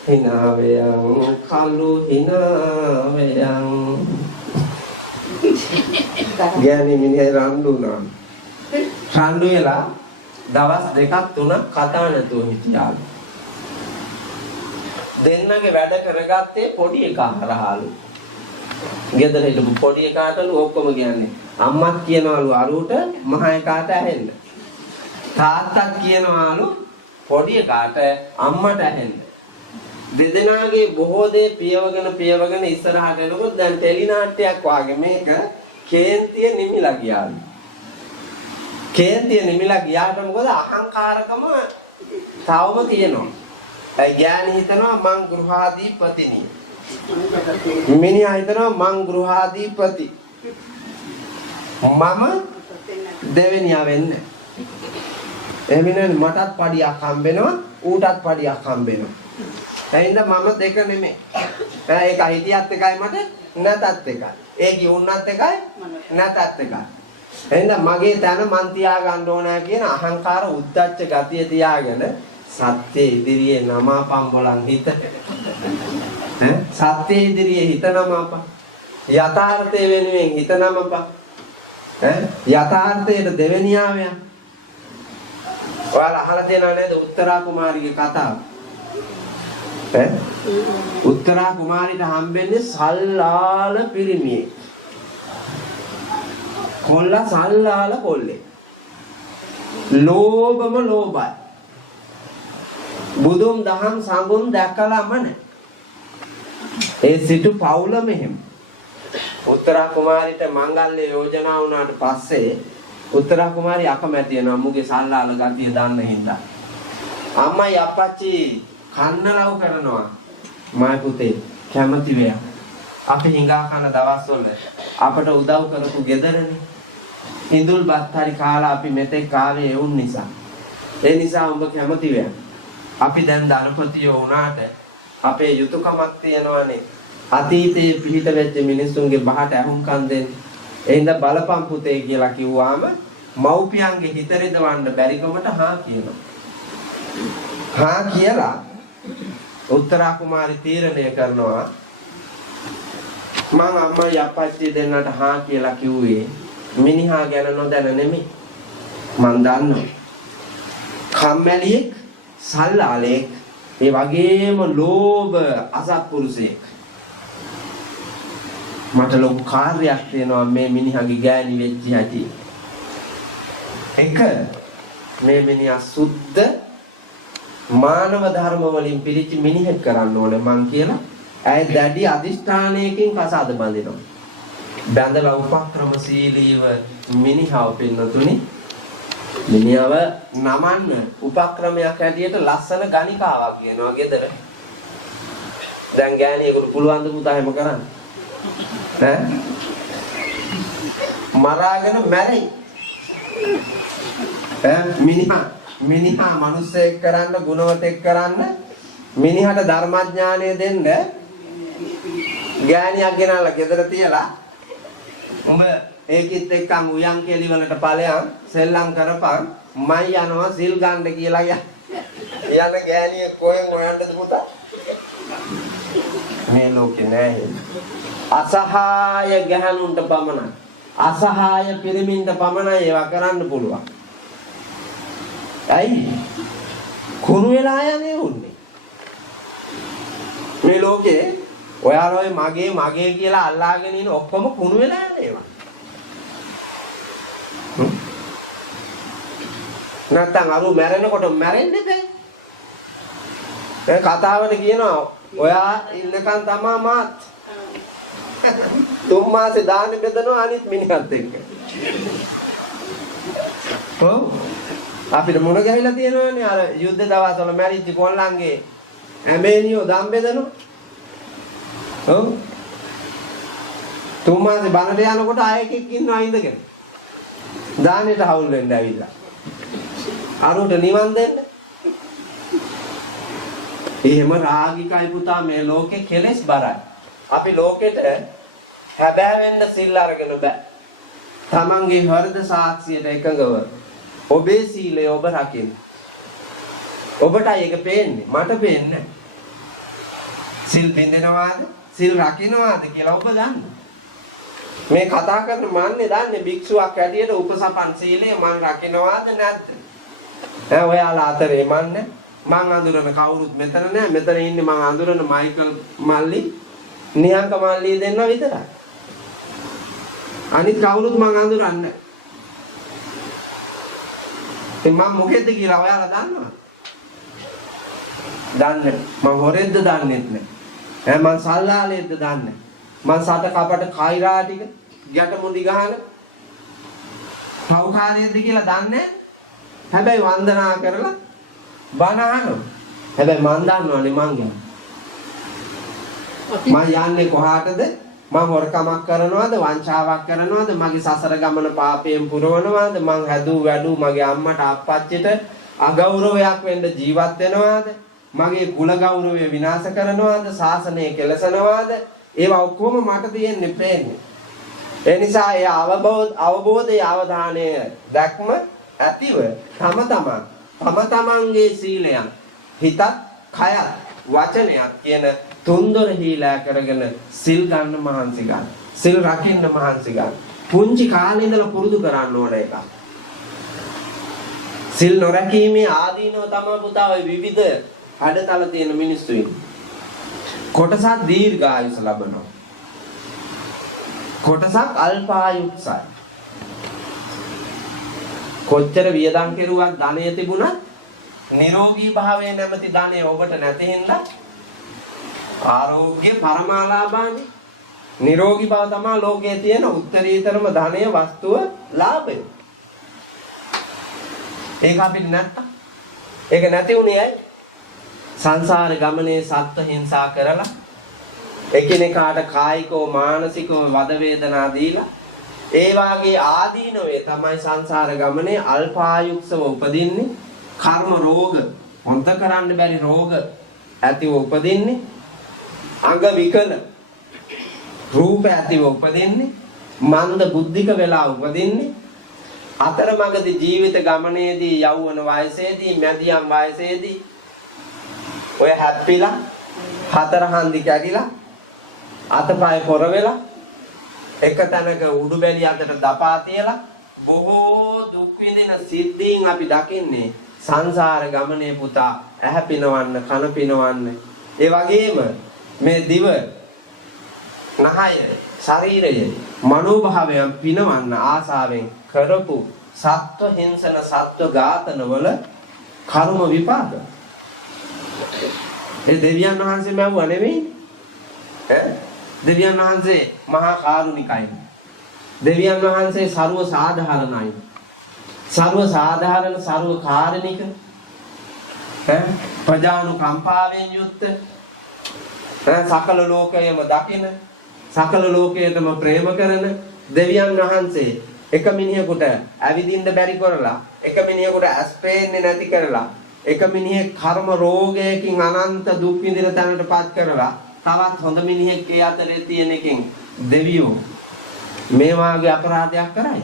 හිනාවයන් කලු හිනාවයන් ගෑණි මිනිහා රණ්ඩුනා රණ්ඩු වෙලා දවස් දෙකක් තුනක් කතා නැතුව හිටියා. දෙන්නගේ වැඩ කරගත්තේ පොඩි එකා හරහාලු. ගෙදර හිටපු පොඩි එකාටලු ඔක්කොම කියන්නේ. අම්මත් කියනවලු අරුට මහ එකාට ඇහෙන්න. තාත්තත් කියනවලු පොඩි එකාට අම්මට ඇහෙන්න. දෙදෙනාගේ බොහෝ දේ පියවගෙන ඉස්සරහට එනකොට දැන් ටෙලි නාට්‍යයක් වාගේ මේක කේන්තිය නිමිලා ගියාලු. කේන්තිය නිමිලා ගියාට මොකද අහංකාරකම තවම තියෙනවා. ඒ ගෑණි හිතනවා මං ගෘහාධිපතිනි. මිනිහා හිතනවා මං ගෘහාධිපති. මම දෙවෙනියා වෙන්නේ. එමිනේ මටත් පඩියක් හම්බෙනවා ඌටත් පඩියක් හම්බෙනවා. එහෙනම් මම දෙක නෙමෙයි. ඒක හිතියත් එකයි මට නැතත් එකයි. ඒ කිවුන්නත් එකයි නැතත් එකයි. එහෙනම් මගේ තන මන් තියා ගන්න ඕනා කියන අහංකාර උද්දච්ච ගතිය තියාගෙන සත්‍ය ඉදිරියේ නමාපම් බලන් හිත සත්‍ය ඉදිරියේ හිත නමාපම් යථාර්ථය වෙනුවෙන් හිත නමපම් යථාර්ථයට දෙවෙනියාවයන් ඔයාලා අහලා තියෙනව නේද උත්තරා කුමාරිගේ කතාව උත්තරා කුමාරිට හම්බෙන්නේ සල්ලාල පිරිමියෙක් කොල්ලා සල්ලාල කොල්ලේ ලෝභම ලෝභයි බුදුන් දහම් සංගුණ දැකලාම නැහැ. ඒ සිටු පවුල මෙහෙම. උත්තරා කුමාරිට මංගල්‍ය යෝජනා වුණාට පස්සේ උත්තරා කුමාරිය අකමැති වෙනවා මුගේ සල්ලාල ගතිය දන්න හින්දා. අම්මයි අප්පච්චි කන්නලව් කරනවා. මයි පුතේ කැමති වෙයි. අපි හිඟා කන දවස්වල අපට උදව් කරපු ගෙදරනේ. ඉඳුල් බත් හරි කාලා අපි මෙතෙක් ආවේ ඒ උන් නිසා. ඒ නිසා උඹ කැමති වෙයි. අපි දැන් ධනපතියෝ වුණාට අපේ යුතුයකමක් තියෙනවානේ. අතීතයේ පිහිට වෙච්ච මිනිස්සුන්ගේ බහට අහුම්කම් දෙන්න. එහෙනම් බලපම් පුතේ කියලා කිව්වාම මව්පියන්ගේ හිත රිදවන්න බැරිකමට හා කියනවා. හා කියලා උත්තරා කුමාරි තීරණය කරනවා මං අම්මයි අප්පච්චි දෙන්නට හා කියලා කිව්වේ මිනිහා ගැන නොදැන නෙමෙයි. මං දන්නවා. කම්මැලියෙක්, සල්ලාලෙක්, ඒ වගේම ලෝභ අසත්පුරුෂයෙක්. මට ලොකු කාර්යයක් තියෙනවා මේ මිනිහාගේ ගෑණි වෙච්ච හැටි. එක මේ මිනිහා සුද්ධ මානව ධර්ම වලින් පිරිච්ච මිනිහෙක් කරන්න ඕනේ මං කියලා. ඇය දැඩි අදිෂ්ඨානයකින් කසාද බඳිනවා. බඳලා උපක්‍රමශීලීව මිනිහව පින්නතුනි මිනිහව නමන්න උපක්‍රමයක් හැටියට ලස්සන ගණිකාවක් කියනවා ගෙදර. දැන් ගෑණියෙකුට පුළුවන් ද පුතා එහෙම කරන්න? ඈ මරාගෙන මැරෙයි. මිනිහා මිනිස්සෙක් කරන්න ගුණවතෙක් කරන්න මිනිහට ධර්මඥානය දෙන්න ගෑණියක් ගෙනල්ලා ගෙදර තියලා උඹ ඒකිට එක්කම උයන් කෙලි වලට ඵලයන් සෙල්ලම් කරපන් මම යනවා සිල් ගන්න කියලා යන ගෑණිය කොහෙන් හොයන්නද පුතා? මේ ලෝකේ නෑ. අසහාය ගැහණුන්ට පමණයි අසහාය පිරිමින්ට පමණයි ඒවා කරන්න පුළුවන්. ඇයි? කුණු වෙලා යන්නේ උන්නේ. මේ ලෝකේ ඔයාලා මගේ කියලා අල්ලාගෙන ඉන්න ඔක්කොම කුණු වෙලා යන ඒවා. නැත්තම් අරු මැරෙනකොට මැරෙන්නේ බෑ. ඒ කතාවට කියනවා ඔයා ඉන්නකන් තමා මාත්. තුන් මාසේ දාන්නේ බෙදනවා අනිත් මිනිහත් එක්ක. ඔව්. අපිට මොන ගහලා තියෙනවනේ අර යුද්ධ දවස්වල මැරිච්ච කොල්ලන්ගේ ඇමේනියෝ දම් බෙදනවා. ඔව්. තුන් මාසේ බනට යනකොට ආයෙකෙක් ඉන්නවා ඉඳගෙන. දානෙට හවුල් වෙන්න ඇවිල්ලා. අරුන්ට නිවන් දෙන්න. එහෙම රාගිකයි පුතා මේ ලෝකේ කෙලෙස් බරයි. අපි ලෝකෙට හැබෑ වෙන්න සිල් අරගෙන බෑ. තමන්ගේ හෘද සාක්ෂියට එකඟව ඔබේ සීලය ඔබ රකින්න. ඔබටයි ඒක පේන්නේ මට පේන්නේ. සිල් බින්දනවාද සිල් රකින්නවාද කියලා ඔබ දන්න. මේ කතා කරන මන්නේ දන්නේ භික්ෂුවක් ඇටියට උපසපන් සීලය මං රකින්නවාද නැද්ද? දැන් ඔයාලා අතරේ මන්නේ මං අඳුරන කවුරුත් මෙතන නෑ. මෙතන ඉන්නේ මං අඳුරන මයිකල් මල්ලි නිහංක මල්ලි දෙන්නා විතරයි. අනිත් කවුරුත් මං අඳුරන්නේ නෑ. මම මොකෙද්ද කියලා ඔයාලා දන්නවද? දන්නේ. මම හොරෙද්ද දන්නේ නැහැ. මම සල්ලාලෙද්ද දන්නේ. මම සත කපට කෛරා ටික ගැටමුඩි ගහන පව්කාරයේද කියලා දන්නේ. හැබැයි වන්දනා කරලා බණ අහනවා. හැබැයි මම දන්නවනේ මං ගැන. මම යන්නේ කොහාටද? මම හොරකමක් කරනවද වංචාවක් කරනවද මගේ සසර ගමන පාපයෙන් පුරවනවද මං හැදූ වැඩූ මගේ අම්මට අප්පච්චිට අගෞරවයක් වෙන්න ජීවත් වෙනවද මගේ කුල ගෞරවය විනාශ කරනවද ශාසනය කෙලසනවද ඒවා ඔක්කොම මට තියෙන්නේ පේන්නේ. ඒ නිසා ඒ අවබෝධයේ අවධානය දැක්ම ඇතිව තම තමන්ගේ සීලයන් හිතත් කයත් වචනයක් කියන තුන්දොර හීලා කරගෙන සිල් ගන්න මහන්සි ගන්න. සිල් රකින්න මහන්සි ගන්න. පුංචි කාලේ ඉඳලා පුරුදු කරන්න ඕන එක. සිල් නොරැකීමේ ආදීනව තමයි පුතා ඔය විවිධ අඩතල තියෙන මිනිස්සු ඉන්නේ. කොටසක් දීර්ඝායුෂ ලබනවා. කොටසක් අල්පායුෂයි. කොච්චර වියදම් කෙරුවක් ධනය තිබුණත් නිරෝගී භාවය නැමැති ධනය ඔබට නැති හින්දා ආරෝග්‍ය පරමාලාභානේ නිරෝගී බව තමයි ලෝකයේ තියෙන උත්තරීතරම ධනය වස්තුව ලාභය. ඒක අපිට නැත්තම් ඒක නැති උනේ ඇයි? සංසාර ගමනේ සත්ත්ව හිංසා කරලා එකිනෙකාට කායිකව මානසිකව වද වේදනා දීලා ඒ වාගේ ආදීනවේ තමයි සංසාර ගමනේ අල්පායුක්ෂව උපදින්නේ කර්ම රෝග හොඳ කරන්න බැරි රෝග ඇතිව උපදින්නේ. අංග විකල රූප ඇතිව උපදින්නේ. මන්ද බුද්ධික වෙලා උපදින්නේ. අතරමඟදී ජීවිත ගමනේදී යෞවන වයසේදී මැදියම් වයසේදී ඔය හැප්පිලා හතර හන්දි කැඩිලා අතපය පොර වෙලා එක තැනක උඩු බැලිය අතට දපා තියලා බොහෝ දුක් විඳින සිද්ධීන් අපි දකින්නේ සංසාර ගමනේ පුතා ඇහැ පිනවන්න කන පිනවන්න ඒ වගේම මේ දිව නහය ශරීරය මනෝභාවයන් පිනවන්න ආසාවෙන් කරපු සත්ව හිංසන සත්ව ඝාතන වල කර්ම විපාක ඒ දෙවියන් වහන්සේ මැව්වා නෙවෙයි ඈ දෙවියන් වහන්සේ මහා කාරුණිකයි දෙවියන් වහන්සේ ਸਰව සාධාරණයි ਸਰව සාධාරණ ਸਰව කාරණික ප්‍රජානුකම්පාවෙන් යුක්ත සකල ලෝකයම දකින සකල ලෝකයටම ප්‍රේම කරන දෙවියන් වහන්සේ එක මිනිහෙකුට ඇවිදින්න බැරි කරලා එක මිනිහෙකුට ඇස් පේන්නේ නැති කරලා එක මිනිහෙක් කර්ම රෝගයකින් අනන්ත දුක් විඳින තැනටපත් කරලා තවත් හොඳ මිනිහෙක් ඒ අතරේ තියෙන එකෙන් දෙවියෝ මේ වාගේ අපරාධයක් කරයි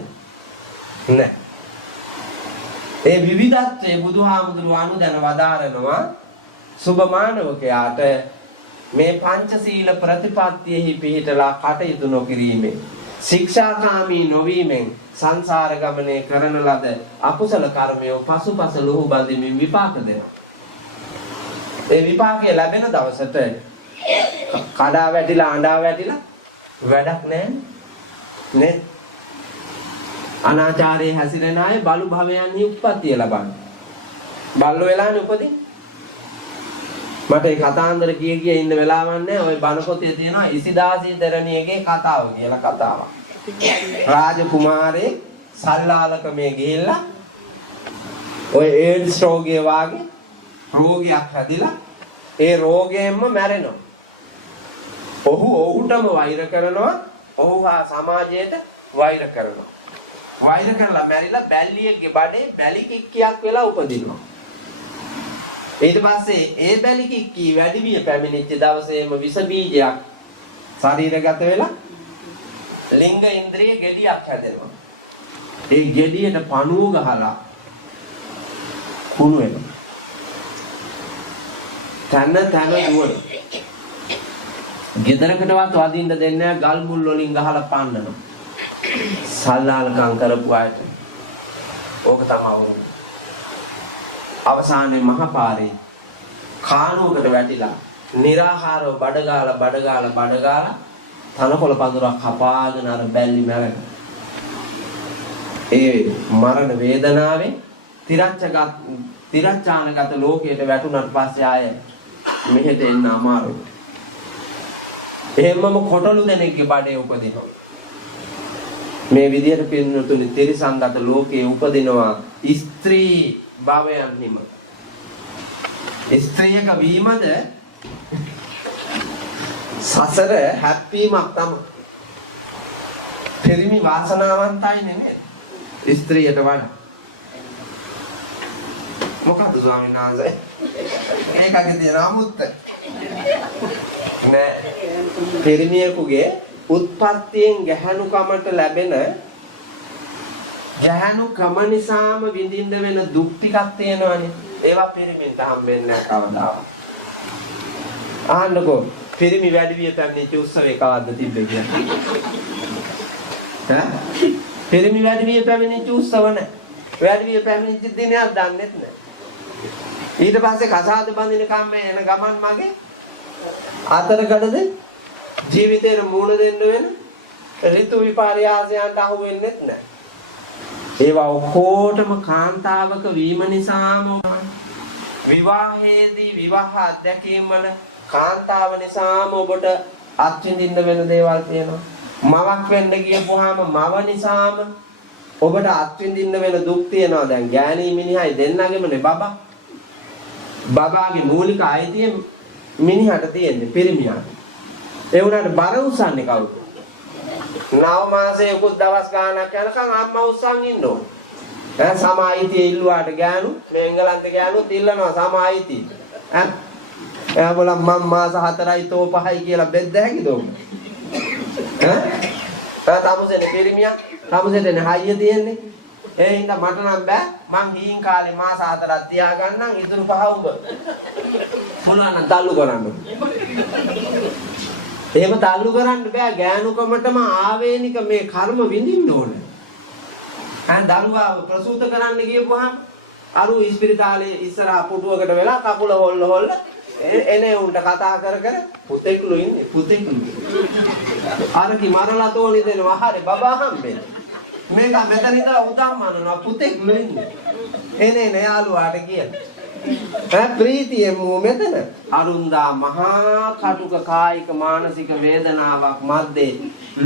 නෑ ඒ විවිධත්වයේ බුදුහාමුදුරුවෝ අනුදැන වදාරනවා සුබ මානවකයාට මේ පංචශීල ප්‍රතිපත්තියෙහි පිහිටලා කටයුතු නොකිරීමෙන් ශික්ෂාකාමී නොවීමෙන් සංසාර ගමනේ කරන ලද අකුසල කර්මය පසුපස ලෝහ බඳිමින් විපාක දෙනවා. ඒ විපාකය ලැබෙන දවසට කඩා වැටිලා අඬා වැටිලා වැඩක් නැහැ නේ. අනාචාරයේ හැසිරෙන අය බලු භවයන්හි උප්පත්තිය ලබන්නේ. බල්ලෝ වෙලානේ උපදින්නේ. මට ඒ කතාන්දර කිය ඉන්න වෙලාවක් නැහැ. ওই බණ පොතේ තියෙනවා ඉසිදාසී දරණියගේ කතාව කියලා කතාවක්. රාජකුමාරේ සල්ලාලකමේ ගිහිල්ලා ඔය ඒඩ්ස් රෝගය වාගේ රෝගයක් හැදිලා ඒ රෝගයෙන්ම මැරෙනවා. ඔහුටම වෛර කරනවා. ඔහු හා සමාජයට වෛර කරනවා. වෛර කරලා මැරිලා බැල්ලියගේ බඩේ බැලි කික්කියක් වෙලා උපදිනවා. ඊට පස්සේ ඒ බැලි කික්කිය වැඩි විය පැමිණිච්ච දවසේම විස බීජයක් ශරීරගත වෙලා ලිංග ඉන්ද්‍රිය ගෙඩියක් හැදෙනවා. ඒ ගෙඩියට පණුව ගහලා කුණු වෙනවා. තන දුවන. ගෙදරකටවත් වදින්න දෙන්නේ නැහැ ගල් මුල් වලින් ගහලා පන්නනවා. සල්ලාලකම් කරපු අයට ඕක තමයි අවසානයේ මහපාරේ කානුවකට වැටිලා निराහාරව බඩගාලා තනකොළ පඳුරක් කපාගෙන අර බැල්ලි මැරෙන. ඒ මරණ වේදනාවේ තිරච්ඡානගත ලෝකයට වැටුණාට පස්සේ ආය මෙහෙට එන්න අමාරුයි. එහෙමම කොටලු දෙනෙක්ගේ බඩේ උපදිනවා. මේ විදිහට පින්නතුනි තිරිසන්ගත ලෝකයේ උපදිනවා ස්ත්‍රී භවයන්හිම. ස්ත්‍රියක වීමද සසර හැප්පීමක් තමයි. පෙරිමි වාසනාවන්තයි නෙමෙයි ස්ත්‍රියට වඩා. මොකද ස්වාමීන් වහන්සේ ඒකගේ තියෙන අමුත්ත නෑ. පෙරිමියෙකුගේ උත්පත්තියෙන් ගැහැණුකමට ලැබෙන ගැහැණුකම නිසාම විඳින්න වෙන දුක් ටිකක් තියෙනවනේ. ඒවා පිරිමින්ට හම්බෙන්නේ නැහැ කවදාවත්. අහන්නකෝ පිරිමි වැඩි විය පැමිණිච්ච උත්සවයේ කවද්ද තිබ්බේ කියලා. ඈ පිරිමි වැඩි විය පැමිණිච්ච උත්සව නැහැ. වැඩි විය පැමිණිච්ච දිනයක් දන්නෙත් නැහැ. ඊට පස්සේ කසාද බඳින කම්මේ එන ගමන් මගේ අතරකඩද ජීවිතේට මූණ දෙන්න වෙන ඍතු විපර්යාසයන්ට අහු වෙන්නෙත් නැහැ. ඒවා ඔක්කොටම කාන්තාවක වීම නිසාම විවාහයේදී විවාහ අධ්‍යක්ීම් වල කාන්තාව නිසාම ඔබට අත්විඳින්න වෙන දේවල් තියෙනවා. මවක් වෙන්න ගියපුවාම මව නිසාම ඔබට අත්විඳින්න වෙන දුක් තියෙනවා. දැන් ගෑණී මිනිහයි දෙන්නගෙමනේ බබා. බබාගේ මූලික අයිතිය මිනිහට තියෙන්නේ පිරිමියාට. ඒ උනාට බර උස්සන්නේ කවුද? 9 මාසයේ උකුත් දවස් ගානක් යනකම් අම්මා උස්සන් ඉන්න ඕන. සමායිතිය ඉල්ලුවාට ගෑනු මේ එංගලන්තේ ගෑනුත් ඉල්ලනවා සමායිතිය. එයාබල මම මාස 4යි තෝ 5යි කියලා බෙද්ද හැකිද ඔබ? තාමුසෙනේ පිරිමියා තාමුසෙනේ හයිය තියෙන්නේ. ඒ හින්දා මට නම් බෑ මං හීන් කාලේ මාස 4ක් තියාගන්නම් ඉතුරු 5 උඹ. මොනවානම් තල්ලු කරන්න. එහෙම තල්ලු කරන්න බෑ ගෑනුකමටම ආවේනික මේ කර්ම විඳින්න ඕනේ. දරුවා ප්‍රසූත කරන්න ගියපුවාම අරු ඉස්පිරිතාලේ ඉස්සරහා පුටුවකට වෙලා කකුල හොල්ල එනේ උන්ට කතා කර පුතෙක්ලු ඉන්නේ පුතෙක්ලු. අරකි මරලා තෝලි දෙනවා හරි බබා හම්බෙන්න. මේක මෙතන ඉඳලා උදාමනනවා පුතෙක්ලු ඉන්නේ. එනේ යාළුවාට කියලා. ප්‍රීතියෙන් මෝ මෙතන අරුන්දා මහා කටුක කායික මානසික වේදනාවක් මැද්දේ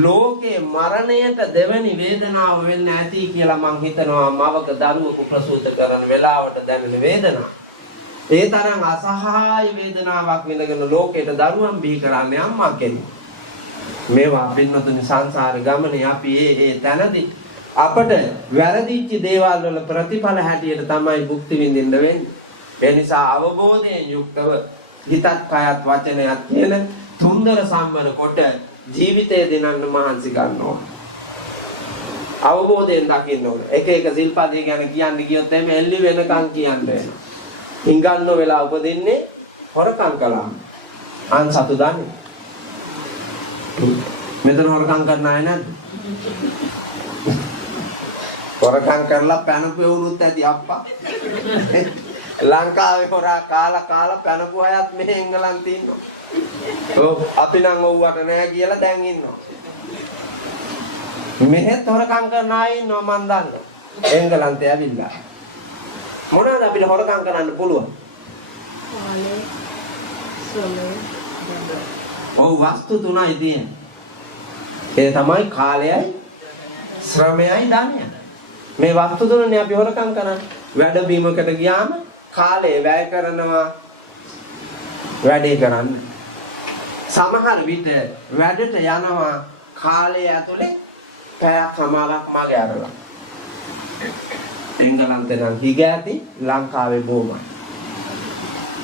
ලෝකේ මරණයට දෙවැනි වේදනාව වෙන්න ඇති කියලා මං හිතනවා මවක දරුවෙකු ප්‍රසූත කරන වෙලාවට දැනෙන වේදනාව. ඒ තරම් අසහාය වේදනාවක් විඳගෙන ලෝකයට දරුවන් බිහි කරන්නේ අම්මා කෙනෙක්. මේවා පින්නතුනි සංසාර ගමනේ අපි ඒ තැනදී අපට වැරදිච්ච දේවල් වල ප්‍රතිඵල හැටියට තමයි භුක්ති විඳින්න වෙන්නේ. ඒ නිසා අවබෝධයෙන් යුක්තව හිතත් කයත් වචනයත් කියන තුන්දර සම්වර කොට ජීවිතය දෙනන්න මහන්සි ගන්න ඕන. අවබෝධයෙන් දකින්න ඕන. එක සිල්පදේ ගැන කියන්න ගියොත් එමෙ එල්ලි වෙනකන් කියන්න වෙනවා. හිඟන්න වෙලා උපදින්නේ හොරකම් කළාම. අන් සතු දන්නේ. මෙතන හොරකම් කරන්න ආය නැද්ද? හොරකම් කරලා පැනපු වුණුත් ඇති අප්පා. ලංකාවේ හොරා කාලා පැනපු අයත් මෙහෙ එංගලන්තේ ඉන්නවා. ඔව් අපි නම් ඔව්වට නෑ කියලා දැන් ඉන්නවා. මෙහෙත් හොරකම් කරන අය ඉන්නවා මන් දන්නවා. එංගලන්තේ ඇවිල්ලා. මොනවාද අපිට හොරකම් කරන්න පුළුවන්? ඔව් වස්තු තුනයි තියෙන්නේ. ඒ තමයි කාලයයි ශ්‍රමයයි ධනයයි. මේ වස්තු තුනනේ අපි හොරකම් කරන්නේ. වැඩ බීමකට ගියාම කාලය වැය කරනවා වැඩේ කරන්න. සමහර විට වැඩට යනවා කාලය ඇතුලේ පැයක් සමාවක් මගේ අරලා. එංගලන්තේ නම් හිග ඇති ලංකාවේ බොමයි.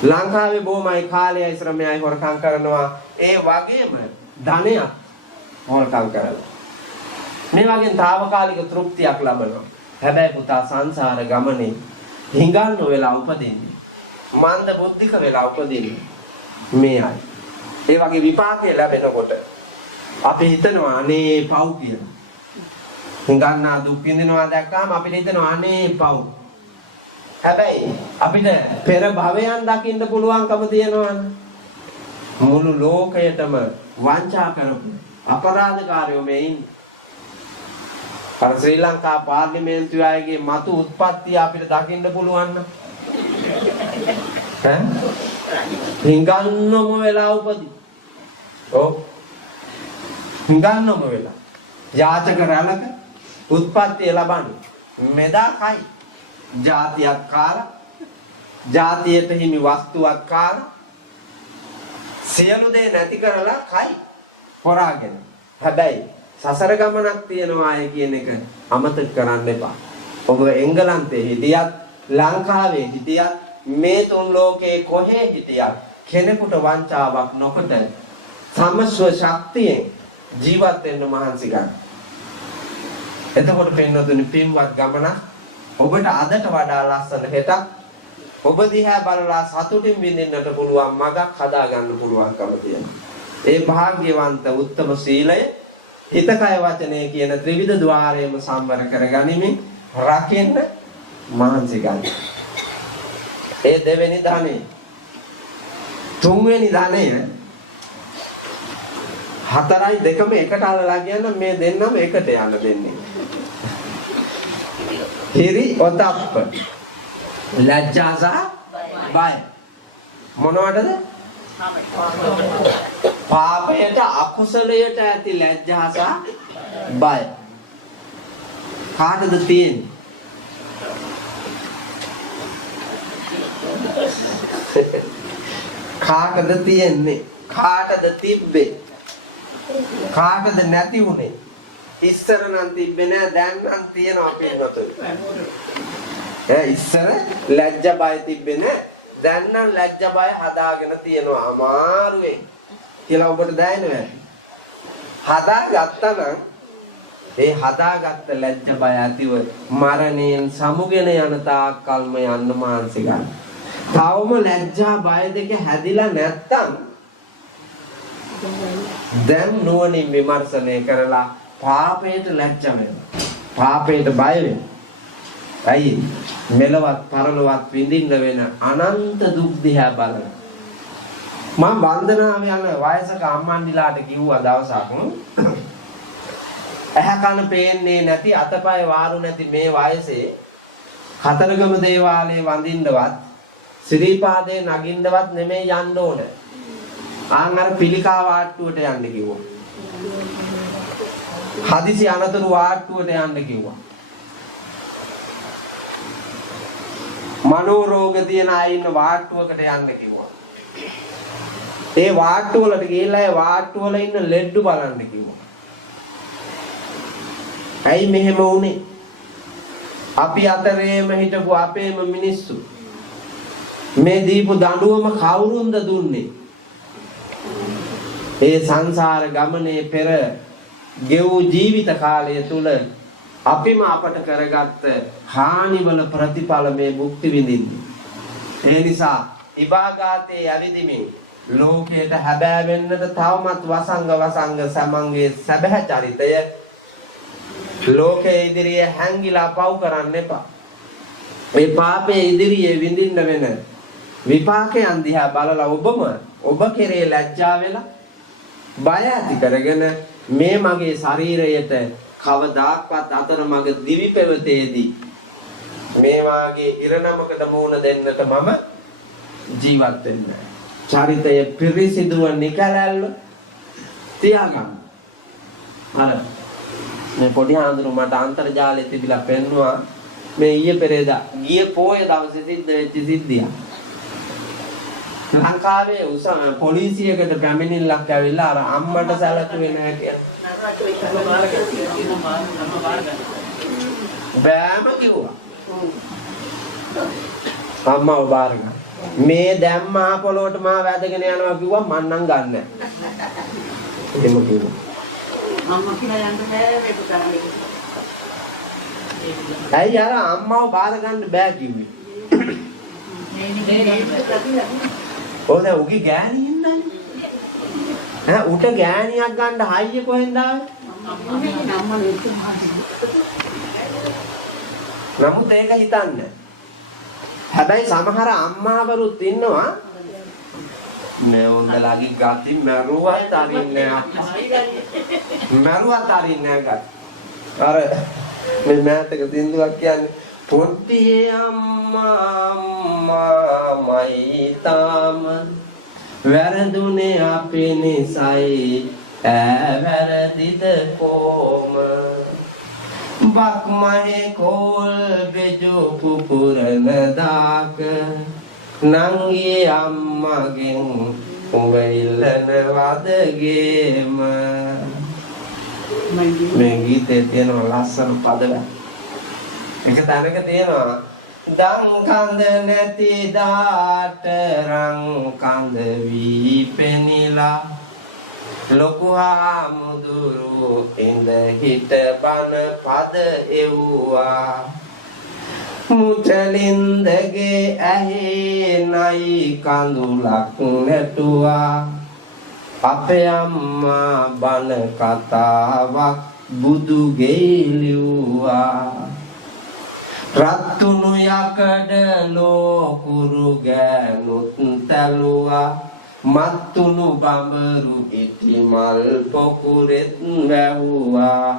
ලංකාවේ බොමයි කාලයයි ශ්‍රමයයි හොරකම් කරනවා. ඒ වගේම ධනය හොරකම් කරනවා. මේ වගේ తాවකාලික තෘප්තියක් ලබනවා. හැබැයි පුතා සංසාර ගමනේ හිඟන්න වෙලා උපදින්නේ. මන්ද බුද්ධික වෙලා උපදින්නේ. මේ අය. ඒ වගේ විපාකේ ලැබෙනකොට අපි හිතනවා අනේ පව් කියලා. හිඟන්නා දුක් විඳිනවා දැක්කාම අපිට හිතෙනවා අනේ පව්. හැබැයි අපිට පෙර භවයන් දකින්න පුළුවන්කම තියෙනවනේ. මුළු ලෝකයටම වංචා කරපු අපරාධකාරයෝ මේ ඉන්නේ. අර ශ්‍රී ලංකා පාර්ලිමේන්තුවේ අයගේ මතු උත්පත්තිය අපිට දකින්න පුළුවන් නම් හිඟන්නම වෙලා උපදී. ඔව් හිඟන්නම වෙලා යාචක රැළක උත්පත්තිය ලබන්නේ මෙදා කයි ජාතියක් කාලා ජාතියට හිමි වස්තුවක් කාලා සියලු දේ නැති කරලා කයි හොරාගෙන. හැබැයි සසර ගමනක් තියනවා අය කියන එක අමතක කරන්න එපා. ඔබ එංගලන්තේ හිටියත් ලංකාවේ හිටියත් මේ තුන් ලෝකේ කොහේ හිටියත් කෙනෙකුට වංචාවක් නොකොට සමස්ව ශක්තියෙන් ජීවත් වෙන්න මහන්සි ගන්න. එතකොට පෙන්වතුනි පින්වත් ගමන ඔබට අදට වඩා ලස්සන හෙටක් ඔබ දිහා බලලා සතුටින් විඳින්නට පුළුවන් මගක් හදා ගන්න පුළුවන්කම තියෙනවා. ඒ භාග්‍යවන්ත උත්තම සීලය හිත කය වචනය කියන ත්‍රිවිධ ద్వාරයේම සම්වර කරගනිමින් රකින්න මහන්සි ගන්න. ඒ දෙවෙනි ධනෙ. තුන්වෙනි ධනෙ 4යි 2ම එකට අල්ලලා කියන්න මේ දෙන්නම එකට යන්න දෙන්නේ. හිරි ඔතප්ප. ලැජ්ජා සහ බය. මොනවටද? පාපයට අකුසලයට ඇති ලැජ්ජා සහ බය. කාටද තියෙන්නේ? කාටද තියෙන්නේ? කාටද තිබ්බේ? කාටද නැති උනේ? ඉස්සර නම් තිබ්බේ නෑ දැන් නම් තියෙනවා පින්නතුයි. ඉස්සර ලැජ්ජ බය තිබ්බේ නෑ. දැන් නම් ලැජ්ජ බය හදාගෙන තියෙනවා අමාරුවෙන්. කියලා ඔබට දැනෙන්නේ. හදාගත්තා නම් ඒ හදාගත්ත ලැජ්ජ බය ඇතිව මරණයෙන් සමුගෙන යන තාක් කල්ම යන්න මානසි ගන්න. තවම ලැජ්ජා බය දෙක හැදිලා නැත්තම් දැන් නුවණින් විමර්ශනය කරලා පාපයට ලැජ්ජ වෙනවා. පාපයට බය වෙනවා. අයි මෙලවත් පරලොවත් විඳින්න වෙන අනන්ත දුක් දිහා බලන. මම වන්දනාව යන වයසක අම්මන්ඩිලාට කිව්වා දවසක් ඇහැ කන පේන්නේ නැති අතපය වාරු නැති මේ වයසේ කතරගම දේවාලයේ වඳින්නවත් සිරිපාදේ නගින්නවත් නෙමෙයි යන්න ඕන. ආන් අර පිළිකා වාට්ටුවට යන්න කිව්වා. හදිසි අනතුරු වාට්ටුවට යන්න කිව්වා. මනෝරෝග තියෙන අය ඉන්න වාට්ටුවකට යන්න කිව්වා. ඒ වාට්ටුව වලට ගිහිල්ලා ඒ වාට්ටුව වල ඉන්න ලෙඩ්ඩු බලන්න කිව්වා. ඇයි මෙහෙම වුනේ? අපි අතරේම හිටපු අපේම මිනිස්සු මේ දීපු දඬුවම කවුරුන්ද දුන්නේ? ඒ සංසාර ගමනේ පෙර ගෙවූ ජීවිත කාලය තුල අපිම අපට කරගත්ත හානිවල ප්‍රතිඵල මේ භුක්ති විඳින්නේ. ඒ නිසා ඉබාගාතේ යවිදිමින් ලෝකයට හැබෑ වෙන්නට තවමත් වසංග සමංගේ සැබෑ චරිතය ලෝකයේ ඉදිරියේ හැංගිලා පව් කරන්න එපා. මේ පාපයේ ඉදිරියේ විඳින්න වෙන විපාකයන් දිහා බලලා ඔබ කෙරේ ලැජ්ජා වෙලා බය ඇති කරගෙන මේ මගේ ශරීරයට කවදාක්වත් අතරමඟ දිවි පෙවතේදී මේ වාගේ ඉරණමකට මුහුණ දෙන්නට මම ජීවත් වෙන්නේ. චරිතය පිරිසිදුව නිකලල්ව තියාගන්න. අර මේ පොඩි ආඳුරු මට අන්තර්ජාලයේ තිබිලා පෙන්නවා මේ ඊයේ පෙරේදා ගිය පොය දවසේ සිද්ධ වෙච්ච සිද්ධිය. ලංකාවේ පොලිසියකට පැමිණිල්ලක් ඇවිල්ලා අර අම්මට සැලකුවේ නැහැ කියලා. බෑම කිව්වා. අම්මව බාර ගන්න. මේ දැන් මහ පොළොවට මා වැදගෙන යනවා කිව්වා මං නම් ගන්න නැහැ. එහෙම කිව්වා. අම්මා කියලා යන්න බෑ මේ පුතාගේ. ඇයි අර අම්මව බාර ගන්න බෑ කිව්වේ? ඔන්න උගේ ගෑණි ඉන්නනේ. උට ගෑණියක් ගන්න හයිය කොහෙන්ද ආවේ? නමුත් ඒක හිතන්න. හැබැයි සමහර අම්මාවරුත් ඉන්නවා මේ උන්දලාගේ ගති මරුවත් අරින්නේ නැහැ. අර මේ මෑතක සින්දුවක් කියන්නේ පොඩි අම්මා මයිතාම වැරදුනේ අපේ නිසයි වැරදිද කොම බක්මහේ කෝල් බෙජෝ පුපුරන දාක නංගී අම්මගෙන් උඹ ඉල්ලන වදගේම. මේ ගීතේ තියෙන ලස්සන පදයක්. එක තැනක තියෙනවා දන් කඳ නැති දාට රන් කඳ වී පෙනිලා ලොකු හාමුදුරු ඉඳ හිට බන පද එව්වා මුචලින්දගේ ඇහි නයි කඳුලක් නැටුවා අපේ අම්මා බන කතාවක් බුදු ගෙයිලිව්වා රත්තුණු යකඩ ලෝකුරු ගෑනුත් තැලුවා මත්තුණු බඹරු ඉටි මල් පොකුරෙත් වැව්වා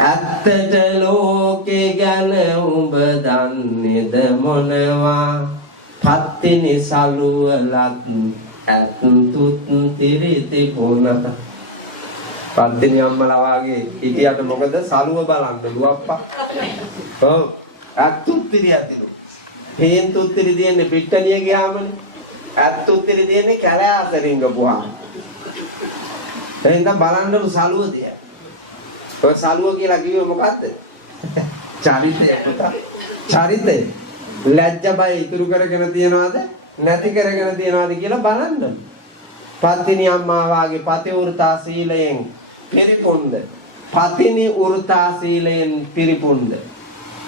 ඇත්තට ලෝකේ ගැන උඹ දන්නේද මොනවා පත්තිනි සලුවලත් ඇත්තුත් තිරිති පොනත පත්තිනි අම්මලා වාගේ ඉතියට මොකද සලුව බලන්න ලුවප්පා. ඔව් ඇත්තුත්තිරි ඇතිලු. හේන්තුත්තිරි දෙන්නේ පිට්ටනිය ගියාමනේ. ඇත්තුත්තිරි දෙන්නේ කැලෑ අතරින් ගපුවා. එහෙනම් බලන්නලු සලුව දිහා. ඔය සලුව කියලා කිව්වේ මොකද්ද? චරිතය පුතා. චරිතය. ලැජ්ජ බය ඉතුරු කරගෙන තියනවාද? නැති කරගෙන තියනවාද කියලා බලන්න. පත්තිනි අම්මා වාගේ පතිවෘතා සීලයෙන් පිරිපුන්ද? පතිනි වෘතා සීලයෙන් පිරිපුන්ද?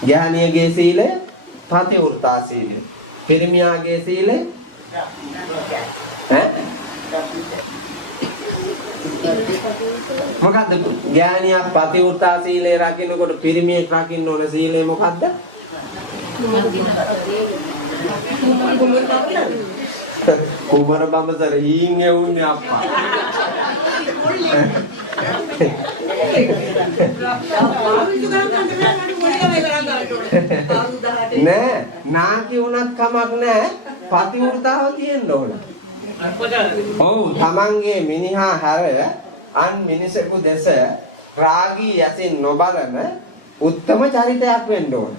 ඥානියගේ සීලය පතිවෘතා සීලය. පිරිමියාගේ සීලය මොකද්ද? ඥානියා පතිවෘතා සීලය රකින්නකොට පිරිමියෙක් රකින්න ඕන සීලය මොකද්ද? කුමර බඹසර හීන්නේ උන්නේ අප්පා. නෑ නාකි වුණත් කමක් නෑ පතිවෘතාව තියෙන්න ඕන. ඔව් තමන්ගේ මිනිහා හැර අන් මිනිසෙකු දෙස රාගී යසින් නොබලන උත්තම චරිතයක් වෙන්න ඕන.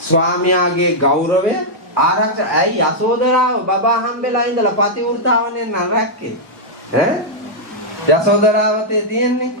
ස්වාමියාගේ ගෞරවය ආරක්ෂා ඇයි යසෝදරාව බබා හම්බෙලා ඉඳලා පතිවෘතාවනේ නරක්කේ ඈ යසෝදරාවතේ තියෙන්නේ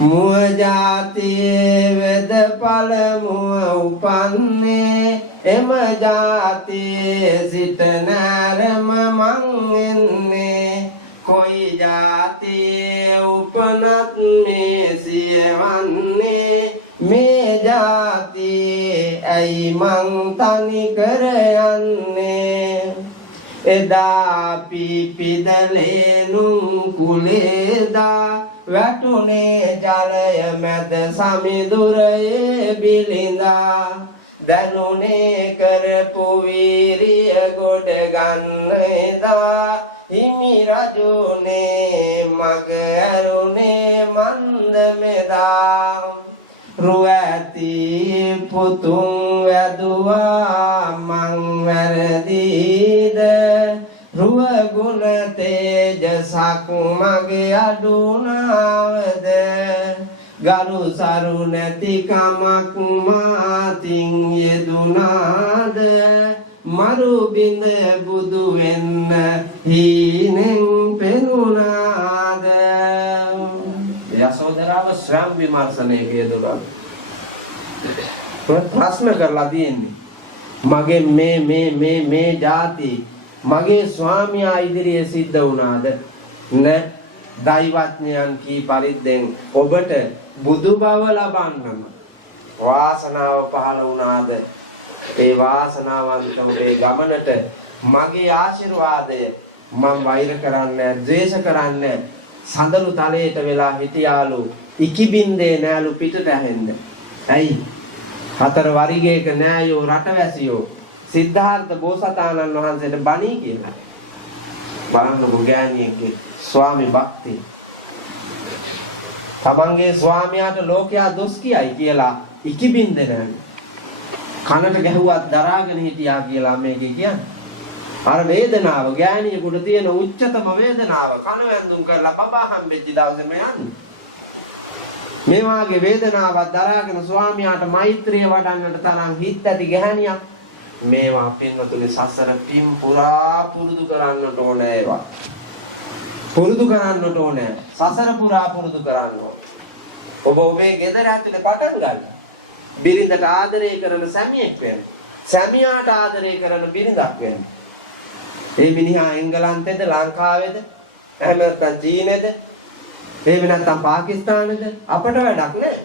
මුව ජාතියේ වෙද පළමුව උපන්නේ එම ජාතියේ සිට නැරම මං එන්නේ කොයි ජාතියේ උපනත් මේ සියවන්නේ මේ ජාතියේ ඇයි මං තනි කර යන්නේ එදා පිපිදලේ නුම් කුලේදා වැටුනේ ජලය මැද සමිඳුරේ බිලිඳා දැනුනේ කරපු වීරිය ගොඩ ගන්න එදා හිමි රජුනේ මග ඇරුනේ මන්ද මෙදා රුව ඇති පුතුන් වැදුවා මං වැරදීද රුව ගුණ තේජසක් මගේ අඩුනාවද ගරු සරු නැති කමක් මාතින් යෙදුනාද මරු බිඳ බුදු වෙන්න හීනෙන් පෙනුනාද යසෝදරාව ස්වයං විමර්ශනයක යෙදුණා. ප්‍රශ්න කරලා තියෙන්නේ මගේ මේ ಜಾති මගේ ස්වාමියා ඉදිරියේ සිද්ධ වුණාද නැ දෛවඥයන් කී පරිද්දෙන් ඔබට බුදු බව ලබන්නම වාසනාව පහළ වුණාද ඒ වාසනාවන්ත ඔබේ ගමනට මගේ ආශිර්වාදය මම වෛර කරන්නේ ද්වේෂ කරන්නේ සඳලු තලයට වෙලා හිටියාලු ඉකිබින්දේ නෑලු පිටට ඇහෙන්න. ඇයි? හතර වරිගයක නෑයෝ රටවැසියෝ සිද්ධාර්ථ බෝසතාණන් වහන්සේට බණී කියලා. බලන්නකො ගෑණියෙක්ගේ ස්වාමි භක්තිය. තමන්ගේ ස්වාමියාට ලෝකයා දොස් කියයි කියලා ඉකිබින්දේ නෑ. කනට ගැහුවත් දරාගෙන හිටියා කියලා මේකේ කියන්නේ. අර වේදනාව ගෑණියෙකුට තියෙන උච්චතම වේදනාව කන වැන්දුම් කරලා බබා හම්බෙච්ච දවසේ මයන් මේ වාගේ වේදනාවක් දරාගෙන ස්වාමියාට මෛත්‍රිය වඩන්නට තරම් හිත් ඇති ගෑණියක් මේවා පින්වතුනි සසර පින් පුරා පුරුදු කරන්නට ඕනේ ඒවා පුරුදු කරන්නට ඕනේ සසර පුරා පුරුදු කරන්න ඔබ ඔබේ ගෙදර ඇතුලේ පටන් ගන්න බිරිඳට ආදරය කරන සැමියෙක් වෙන්න සැමියාට ආදරය කරන බිරිඳක් වෙන්න ඒ මිනිහා එංගලන්තේද ලංකාවේද එහෙම නැත්නම් චීනේද එහෙම නැත්නම් පාකිස්තානේද අපට වැඩක් නෑ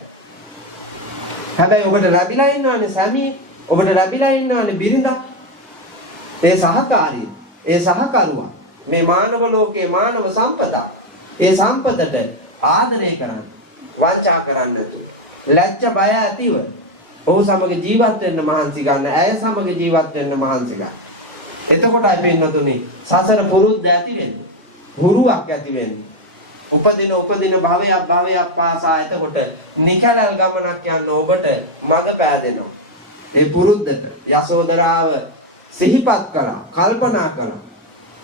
හැබැයි ඔබට ලැබිලා ඉන්නවනේ සැමියෙක් ඔබට ලැබිලා ඉන්නවනේ බිරිඳක් ඒ සහකාරී ඒ සහකරුවා මේ මානව ලෝකයේ මානව සම්පදා ඒ සම්පතට ආදරය කරන්න වංචා කරන්න නැතුව ලැජ්ජ බය ඇතිව ඔහු සමග ජීවත් වෙන්න මහන්සි ගන්න ඇය සමග ජීවත් වෙන්න මහන්සි ගන්න එතකොටයි පින්නතුනි සසර පුරුද්ද ඇති වෙන්නේ හුරුවක් ඇති වෙන්නේ උපදින භවයක් පාසා එතකොට නිකලල් ගමනක් යන ඔබට මඟ පෑදෙනවා ඒ පුරුද්දට යසෝදරාව සිහිපත් කළා කල්පනා කළා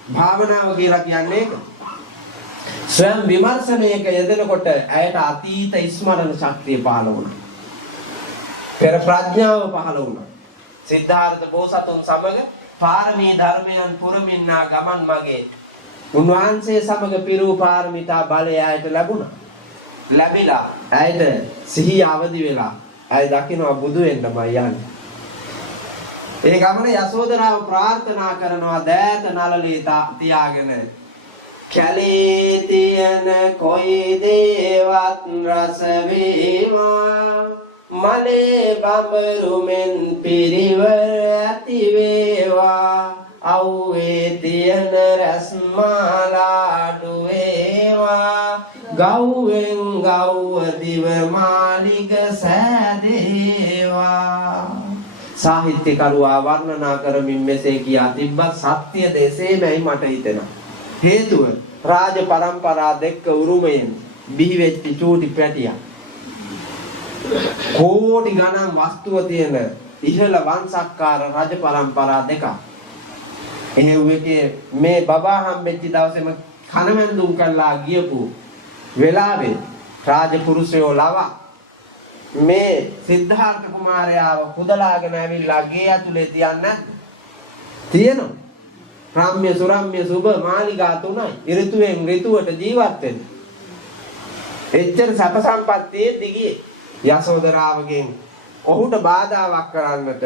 භාවනාව කියලා කියන්නේ ඒක ස්වයං විමර්ශනයක යෙදෙනකොට ඇයට අතීත ස්මරණ ශක්තිය පහළ වුණා පෙර ප්‍රඥාව පහළ වුණා සිද්ධාර්ථ බෝසතුන් සමග පාරමී ධර්මයන් පුරමින්නා ගමන් මගේ උන්වහන්සේ සමග පිරූ පාරමිතා බලය ඇයට ලැබුණා. ලැබිලා ඇයට සිහිය අවදි වෙලා ඇය දකිනවා බුදු වෙන්නමයි යන්නේ. ඒ ගමන යසෝදරාව ප්‍රාර්ථනා කරනවා දෑත නළලේ තියාගෙන කැලේ තියෙන කොයි දේවත් රස වේවා මලේ බඹරුමෙන් පිරිවර ඇති වේවා අව්වේ තියෙන රස්මාලාඩු වේවා ගව්වෙන් ගව්ව දිව මාලිග සෑදේවා. සාහිත්‍යකරුවා වර්ණනා කරමින් මෙසේ කියා තිබ්බත් සත්‍ය දෙසේමයි මට හිතෙනවා. හේතුව රාජ පරම්පරා දෙක උරුමයෙන් බිහි වෙච්ච චූටි පැටියා කෝටි ගණන් වස්තුව තියෙන ඉහළ වංශක්කාර රජ පරම්පරා දෙකක්. එහෙව් එකේ මේ බබා හම්බෙච්ච දවසේම කනමැන්දුම් කළා ගියපු වෙලාවේ රාජපුරුෂයෝ ලවා මේ සිද්ධාර්ථ කුමාරයාව කුදලාගෙන ඇවිල්ලා ගේ ඇතුලේ තියන්න තියෙනවා. රාම්‍ය සුරම්‍ය සුබ මාලිගා තුනයි ඍතුවෙන් ඍතුවට ජීවත් වෙන්න. එච්චර සැප සම්පත්තියේ දිගියේ යසෝදරාවගෙන් ඔහුට බාධාවක් කරන්නට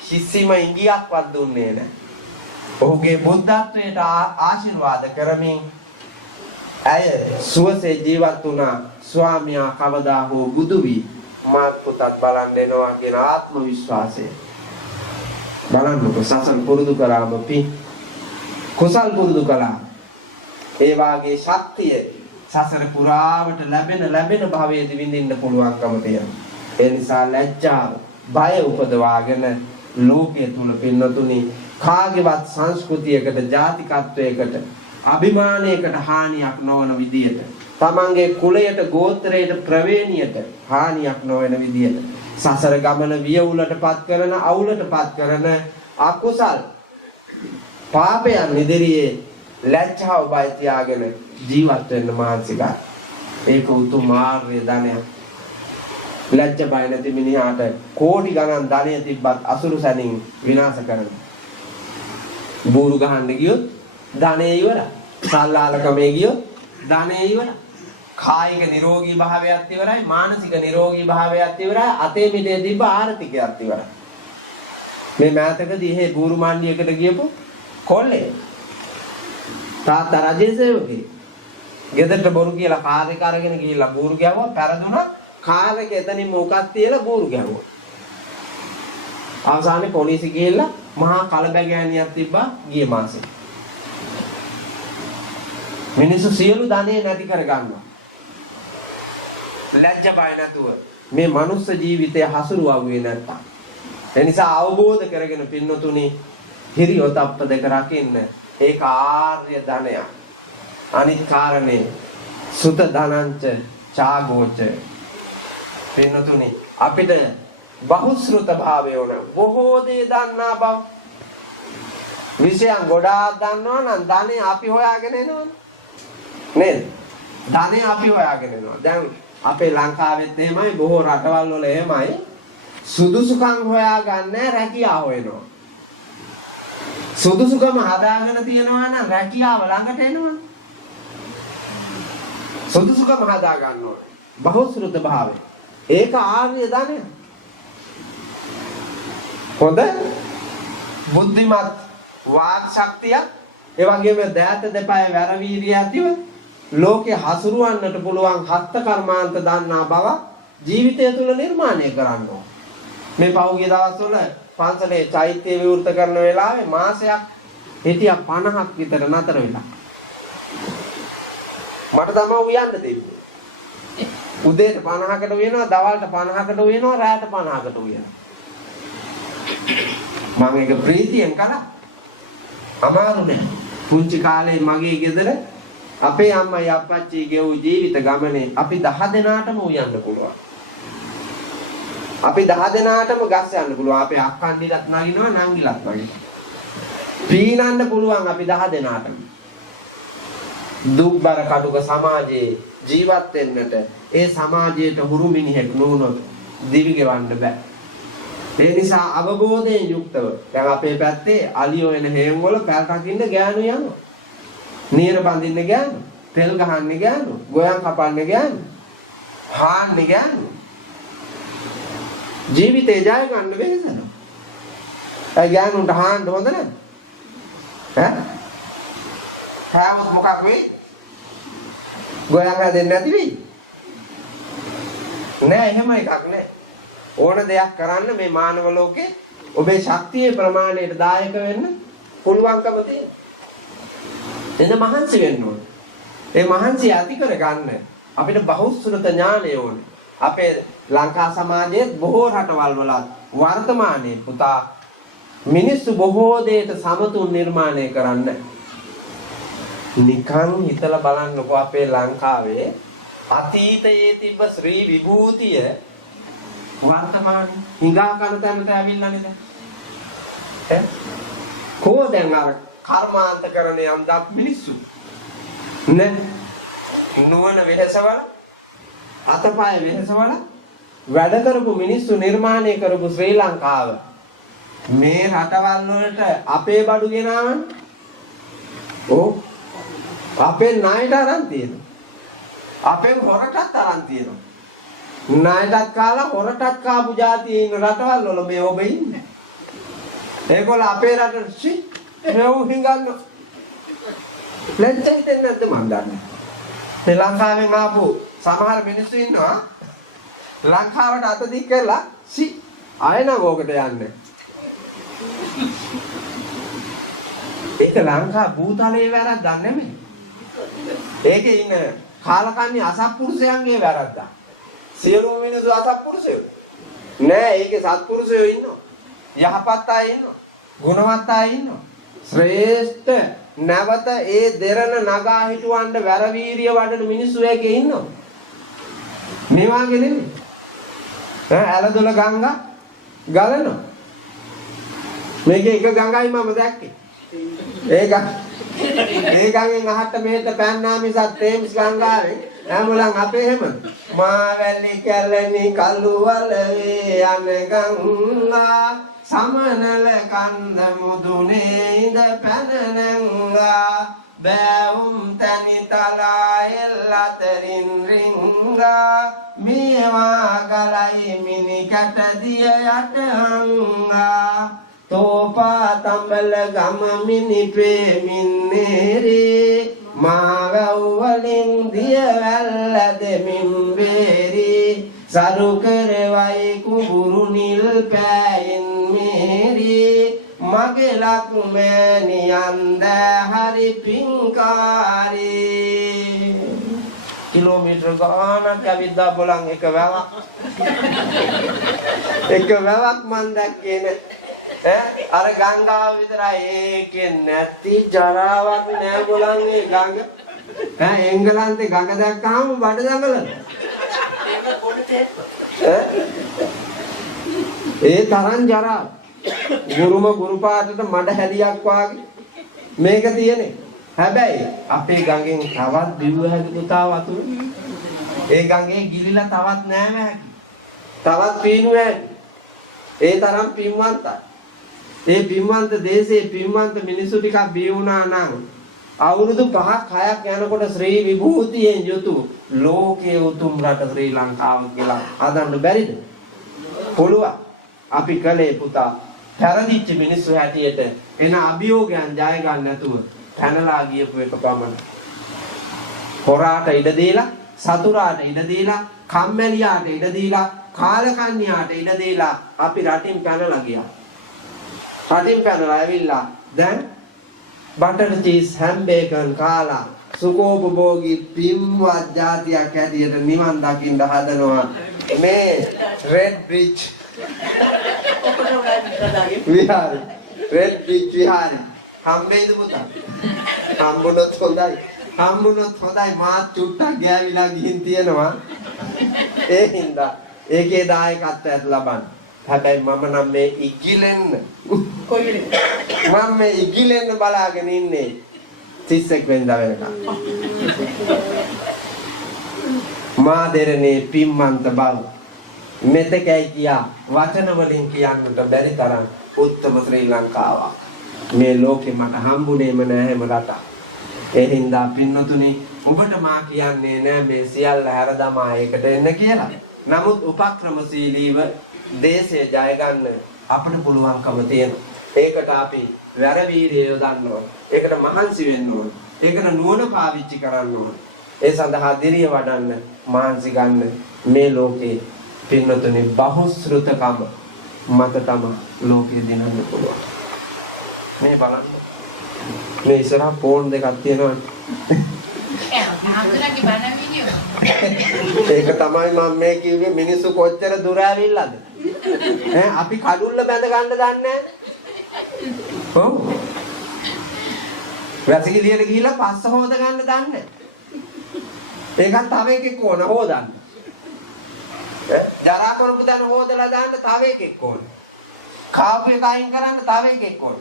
කිසිම ඉඟියක්වත් දුන්නේ නැහැ. ඔහුගේ බුද්ධත්වයට ආශිර්වාද කරමින් ඇය සුවසේ ජීවත් වුණා. ස්වාමියා කවදා හෝ බුදු වී මාත් පුතත් බලන් දෙනවා කියන ආත්ම විශ්වාසය. බලන්නකො සසල් පුරුදු කරාම කුසල් පුරුදු කළා. ඒ වාගේ ශක්තිය සසර පුරාවට ලැබෙන භවයේදී විඳින්න පුළුවන්කම තියෙනවා. ඒ නිසා ලැජ්ජාව, බය උපදවාගෙන ලෝකයේ තුල පින්නතුනි කාගේවත් සංස්කෘතියකට, ජාතිකත්වයකට, අභිමානයකට හානියක් නොවන විදියට, තමන්ගේ කුලයට, ගෝත්‍රයට, ප්‍රවේණියට හානියක් නොවන විදියට සසර ගමන වියවුලටපත් කරන, අවුලටපත් කරන අකුසල් පාපයන් ඉදිරියේ ලැජ්ජාව බය තියාගෙන ජීවත් වෙන්න මානසිකයි. ඒක උතුම් මාර්ගය ධනය. ලැජ්ජ බය නැති මිනිහාට කෝටි ගණන් ධනය තිබ්බත් අසුරු සැනින් විනාශ කරනවා. බూరు ගහන්න ගියොත් ධනය ඉවරයි. සල්ලාලකමේ ගියොත් ධනය ඉවරයි. කායික නිරෝගී භාවයත් ඉවරයි, මානසික නිරෝගී භාවයත් ඉවරයි, අතේ මිටේ තිබ්බ ආර්ථිකයත් ඉවරයි. මේ මෑතකදී හේ බూరు මණ්ඩියකට ගියපු කොල්ලේ තාත්තා රජයේ සේවකයෙක් ගෙදරට බොරු කියලා කාර් එක අරගෙන ගිහිල්ලා බూరు ගැවුවා. පෙරදුනා කාර් එක එතනින්ම උකක් තියලා බూరు ගැවුවා. අවසානයේ පොලිසිය ගිහිල්ලා මහා කලබගෑනියක් තිබ්බා ගිය මාසේ. මිනිස්සු සියලු ධනෙ නැති කර ගන්නවා. ලැජ්ජ බය නැතුව මේ මනුස්ස ජීවිතය හසුරුවුවේ නැත්තම්. ඒ නිසා අවබෝධ කරගෙන පින්නතුනි හිරියොතප්ප දෙක රකින්න. ඒක ආර්ය ධනය. අනිත් කාරණේ සුත ධනංච චාගෝච. පින්නතුනි අපිට බහුශ්‍රත භාවය ඕන. බොහෝ දේ දන්නා බව. විෂයන් ගොඩාක් දන්නවා නම් ධනෙ අපි හොයාගෙන එනවනේ. නේද? ධනෙ අපි හොයාගෙන එනවා. දැන් අපේ ලංකාවෙත් එහෙමයි, බොහෝ රටවල් වල එහෙමයි. සුදුසුකම් හොයාගන්න රැකියාව හොයනවා. සුදුසුකම හදාගෙන තියනවා නම් රැකියාව ළඟට එනවා. සුදුසුකම හදා ගන්න ඕනේ. බහුශ්‍රත භාවය. ඒක ආර්ය ධනය. හොඳ බුද්ධිමත් වාක් ශක්තිය, ඒ වගේම දෑත දෙපය වැරවීරිය ඇතිව ලෝකේ හසුරුවන්නට පුළුවන් හත්ත කර්මාන්ත දන්නා බව ජීවිතය තුළ නිර්මාණය කරන්න ඕන. මේ පහුගිය දවස්වල පන්සලේ චෛත්‍ය විවෘත කරන වෙලාවේ මාසයක් හිටියා 50ක් විතර නතර වෙලා. මට තමයි උයන්න දෙන්නේ. උදේට 50කට උයනවා, දවල්ට 50කට උයනවා, රාත්‍රීට 50කට උයනවා. මම ඒක ප්‍රීතියෙන් කළා. අමාරු නෑ. පුංචි කාලේ මගේ ගෙදර අපේ අම්මයි අප්පච්චි ගෙවූ ජීවිත ගමනේ අපි 10 දෙනාටම උයන්න පුළුවන්. අපි 10 දෙනාටම ගස් යන්න පුළුවන්. අපේ අක්කන්ඩිලත් නගිනවා, නංගිලත් නගිනවා. පීනන්න පුළුවන් අපි 10 දෙනාටම. දුක්බර කඩුක සමාජයේ ජීවත් වෙන්නට ඒ සමාජයට හුරු මිනිහෙක් නුනොත් දිවි ගෙවන්න බෑ. ඒ නිසා අවබෝධයෙන් යුක්තව දැන් අපේ පැත්තේ අලියෝ එන හේම් වල පැල් රකින්න ගෑනු යනවා. නියර බඳින්න ගෑනු, තෙල් ගහන්න ගෑනු, ගොයන් කපන්න ගෑනු. හාන්නේ ගෑනු. ජීවිතේ ජය ගන්න වෙනසනවා. ඒ ගෑනුන්ට හාන්න හොඳ නැද්ද? ඈ? කාවොත් මොකක් වෙයි? ගෝයන් හැදෙන්නේ නැති වෙයි. නෑ එහෙම එකක් නෑ. ඕන දෙයක් කරන්න මේ මානව ලෝකේ ඔබේ ශක්තියේ ප්‍රමාණයට දායක වෙන්න පුළුවන්කම තියෙනවා. එද මහන්සි වෙන්න ඕනේ. ඒ මහන්සිය ඇති කර ගන්න අපිට බහුශ්‍රත ඥානය ඕනේ. අපේ ලංකා සමාජයේ බොහෝ රටවල් වල වර්තමානයේ පුතා මිනිස්සු බොහෝ දේට සමතුන් නිර්මාණය කරන්න. නිකන් හිතලා බලන්නකෝ අපේ ලංකාවේ අතීතයේ තිබ්බ ශ්‍රී විභූතිය වර්තමානයේ හිඟා කන තැනට ඇවිල්ලා නේද? කොහොමද අර කර්මාන්ත කරන යම් දක් මිනිස්සු නේ නුවණ වෙහසවල අතපය වෙහසවල වැඩ කරපු මිනිස්සු නිර්මාණය කරපු ශ්‍රී ලංකාව මේ රටවල් වලට අපේ බඩු ගෙනාවනේ. ඔව් අපේ ණයට අරන් තියෙනවා. අපේ හොරටත් අරන් තියෙනවා. ණයටත් කාලා හොරටත් කාපු જાතියේ ඉන්න රටවල් වල මේ ඔබ ඉන්නේ. ඒගොල්ල අපේ රටට මෙව හිඟන්න. ලැජ්ජා හිතෙන්නේ නැද්ද මන් දන්නේ. ශ්‍රී ලංකාවෙන් ආපු සමහර මිනිස්සු ඉන්නවා ලංකාවට අත දික් කරලා ආයෙ නම් ඕකට යන්නේ. ඒක ලංකා භූතලයේ වැරද්දක් නෙමෙයි. ඒකේ ඉන්න කාලකන්ණි අසත්පුරුෂයන්ගේ වැරද්දක්. සියලුම මිනිස්සු අසත්පුරුෂයෝ නෑ. ඒකේ සත්පුරුෂයෝ ඉන්නවා. යහපත් අය ඉන්නවා. ගුණවත් අය ඉන්නවා. ශ්‍රේෂ්ඨ නැවත ඒ දෙරණ නගා හිටවන්න වැරවීරිය වඩන මිනිස්සු ඒකේ ඉන්නවා. මේ වාගේ නෙමෙයි. ඇලදොල ගංගා ගලනවා. මේකේ එක ගංගායි මම දැක්කේ. ඒ ගඟෙන් අහට මෙහෙට පැන්නා මිසක් තේම්ස් ගංගාවෙන් ඈමුලන් අපේ හැම මාවැලි කැලණි කළුවලේ යන ගංගා සමනල කන්ද මුදුනේ ඉඳ පැනනංගා බෑවුම් තනි තලා එල්ලතරින් රිංගා මේවා ගලයි මිනි කැට දිය යට හංගා තෝපා තඹල ගම මිනිපේ මින්නේරේ මාවව් වලින් දියවැල්ල දෙමින් වේරි සරු කරවයි කුඹුරු නිල් පෑයින් මේරි මගේ ලක්මෑණියන්ද හරි පිංකාරී කිලෝමීටර ගානක් ඇවිද්දා බලන් එක වැවක් මන් දැක්කේ නෑ. අර ගංගාව විතරයි ඒකේ නැති ජරාවක් නෑ බලන් ඒ ගඟ. එංගලන්තේ ගඟ දැක්කහම බඩ දඟලන. ඒ තරම් ජරා. ගුරු පාටට මඩ හැලියක් වාගේ මේක තියෙන්නේ. හැබැයි අපේ ගඟෙන් තවත් බිව්ව හැකි පුතා වතුර. ඒ ගඟේ ගිලිලා තවත් නෑ හැකි. තවත් පීනු හැකි. ඒ තරම් පින්වන්තයි. ඒ පින්වන්ත දේශේ පින්වන්ත මිනිසු ටිකක් බිහි වුණා නම් අවුරුදු 5ක් 6ක් යනකොට ශ්‍රී විභූතියෙන් යුතු ලෝකයේ උතුම් රට ශ්‍රී ලංකාව කියලා හදන්න බැරිද? පුළුවන්. අපි කලේ පුතා පෙරදිච්ච මිනිස්සු හැටියට එන අභියෝගයන් ජය ගන්න නැතුව පැනලා ගියපු එක පමණ. හොරාට ඉඩ දීලා, සතුරාට ඉඩ දීලා, කම්මැලියාට ඉඩ දීලා, කාලකන්ණියාට ඉඩ දීලා අපි රටින් පැනලා ගියා. රටින් පැනලා ඇවිල්ලා දැන් බටර් චීස් හැම්බේගන් කාලා සුඛෝපභෝගී පින්වත් జాතියක් ඇදියට නිවන් දකින්න හදනවා. මේ රෙඩ් බ්‍රිජ් විහාරය රෙඩ් බ්‍රිජ් විහාරය හම්බෙයිද පුතා? හම්බුනොත් හොඳයි. මාත් චුට්ටක් ගෑවිලා ගිහින් තියෙනවා. ඒ හින්දා ඒකේ දායකත්වයක් ලබන්න. හැබැයි මම නම් මේ ඉගිලෙන්න මම මේ ඉගිලෙන්න බලාගෙන ඉන්නේ 30ක් වෙනිදා වෙනකම්. මා දෙරනේ පිම්මන්ත බව මෙතකයි කියා වචන වලින් කියන්නට බැරි තරම් උත්තම ශ්‍රී ලංකාවක් මේ ලෝකෙ මට හම්බුනේම නැහැ හැම රටක්. ඒ හින්දා පින්නතුනි ඔබට මා කියන්නේ නෑ මේ සියල්ල හැර දමා ඒකට එන්න කියලා. නමුත් උපක්‍රමශීලීව දේශය ජය ගන්න අපිට පුළුවන්කම තියෙනවා. ඒකට අපි වැරවීරිය යොදන්න ඕන. ඒකට මහන්සි වෙන්න ඕන. ඒකට නුවණ පාවිච්චි කරන්න ඕන. ඒ සඳහා දිරිය වඩන්න මහන්සි ගන්න මේ ලෝකේ පින්නතුනේ බහුශ්‍රృతකම මත තමයි ලෝකෙ දිනන්න පුළුවන්. මේ බලන්න. මේ ඉස්සරහ ෆෝන් දෙකක් තියෙනවා. ඒක තමයි මම මේ කිව්වේ මිනිස්සු කොච්චර දුර ඇවිල්ලාද? අපි කඩුල්ල බැඳ ගන්න දන්නේ නැහැ. ඔව්. වැසිකිළියට ගිහිල්ලා පස්ස හොද ගන්න දන්නේ නැහැ. ඒකත් තව එකෙක් ඕන හොදන්න. ජරා කරපු තැන හොදලා දාන්න තව එකෙක් ඕන. කාපු එක අයින් කරන්න තව එකෙක් ඕන.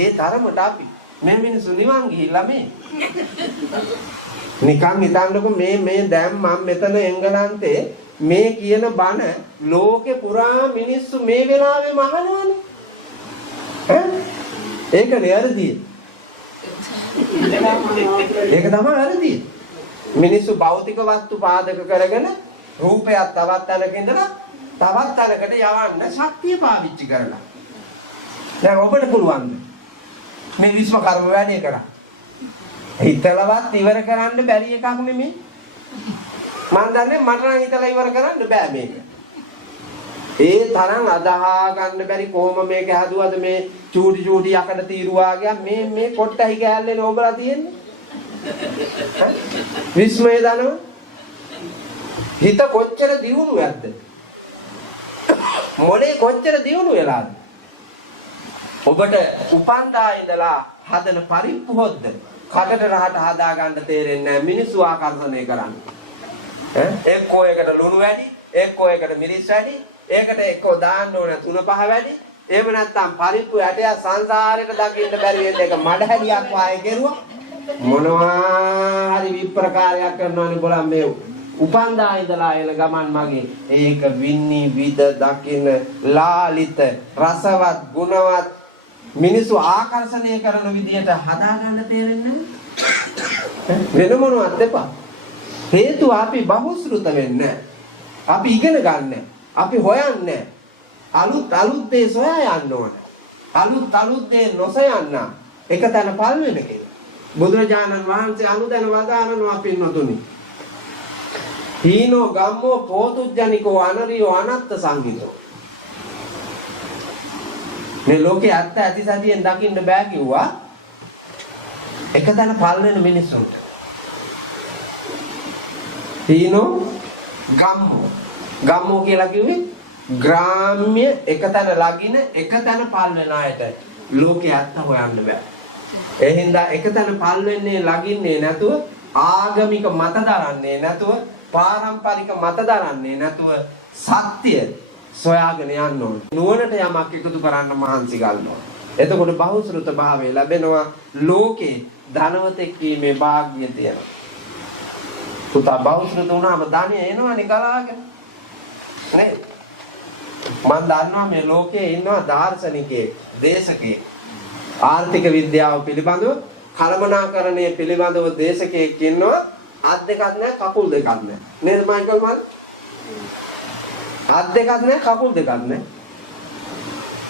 ඒ තරමට අපි මේ මිනිස්සු නිවන් ගිහිල්ලා මේ නිකන් හිතන්නකො මේ දැන් මම මෙතන එංගලන්තේ මේ කියන බණ ලෝකේ පුරා මිනිස්සු මේ වෙලාවෙම අහනවනේ. ඒක නියරදී. ඒක තමයි වැරදි. මිනිස්සු භෞතික වස්තු පාදක කරගෙන රූපයක් තවත් තැනක ඉඳලා තවත් තැනකට යවන්න ශක්තිය පාවිච්චි කරලා. දැන් ඔබට පුළුවන් මේ විශ්ව කර්ම වැඩි කරා. හිතලවත් ඉවර කරන්න බැරි එකක් නෙමෙයි. මම දන්නේ මට නම් හිතලා ඉවර කරන්න බෑ මේක. ඒ තරම් අදහා ගන්න බැරි කොහොම මේක හැදුවද මේ චූටි චූටි යකඩ තීරුවාගේ මේ කොට්ටයි කෑල්ලේ නෝබලා තියෙන්නේ. විස්මය දනව හිත කොච්චර දියුණු යද්ද? මොලේ කොච්චර දියුණු වෙලාද? ඔබට උපන්දා ඉඳලා හදන පරිප්පු හොද්ද කඩට රහට හදා ගන්න තේරෙන්නේ නැහැ මිනිස්සු ආකර්ෂණය කරන්නේ. එක්කෝ එකට ලුණු වැඩි, එක්කෝ එකට මිරිස් වැඩි, ඒකට එක්කෝ දාන්න ඕන 3-5 වැඩි. එහෙම නැත්නම් පරිප්පු ඇටය සංසාරයට දකින්න බැරි වෙන එක මඩහැලියක් වායේ කෙරුවා. මොනවා හරි විප්‍රකාරයක් කරනවනේ බලන්න මේ උපන්දා ඉඳලා එන ගමන් මගේ ඒක වින්නි විද දකින්න ලාලිත රසවත් ගුණවත් මිනිස්සු ආකර්ෂණය කරන විදියට හදා ගන්න තේරෙන්නේ වෙන මොනවත් එපා. හේතුව අපි බහුශ්‍රృత වෙන්නේ. අපි ඉගෙන ගන්න. අපි හොයන්නේ. අලුත් දේ සොයා යන්න ඕන. අලුත් දේ නොසොයන්න එක තැන පල් වෙන කෙනා. බුදුරජාණන් වහන්සේ අනුදැන වදාරනවා පින්නතුනි. හීනෝ ගම්මෝ පෝතුජ්ජනිකෝ අනරියෝ අනත්ත සංගිතෝ. මේ ලෝකේ ඇත්ත ඇති සතියෙන් දකින්න බෑ කිව්වා. එකතැන පල් වෙන මිනිස්සුන්ට. හීනෝ ගම්මෝ කියලා කිව්වේ ග්‍රාම්‍ය එකතැන ලගින එකතැන පල් වෙන අයට ලෝකේ ඇත්ත හොයන්න බෑ. ඒ හින්දා එකතැන පල් වෙන්නේ ලගින්නේ නැතුව ආගමික මත දරන්නේ නැතුව පාරම්පරික මත දරන්නේ නැතුව සත්‍ය සොයාගෙන යන්න ඕනේ. නුවණට යමක් එකතු කරන්න මහන්සි ගන්න ඕනේ. එතකොට බහුශ්‍රృత භාවය ලැබෙනවා. ලෝකේ ධනවතෙක් වීමේ වාග්ය තියෙනවා. පුතා බහුශ්‍රృత වුණාම ධනෙ එනවනේ ගලාගෙන. නේද? මම දන්නවා මේ ලෝකේ ඉන්නවා දාර්ශනිකයෙක්, දේශකයෙක්. ආර්ථික විද්‍යාව පිළිබඳව කළමනාකරණය පිළිබඳව දේශකයෙක් ඉන්නවා. අත් දෙකක් නැහැ, කකුල් දෙකක් නැහැ. නේද මයිකල් මල්? අත් දෙකක් නැහැ, කකුල් දෙකක් නැහැ.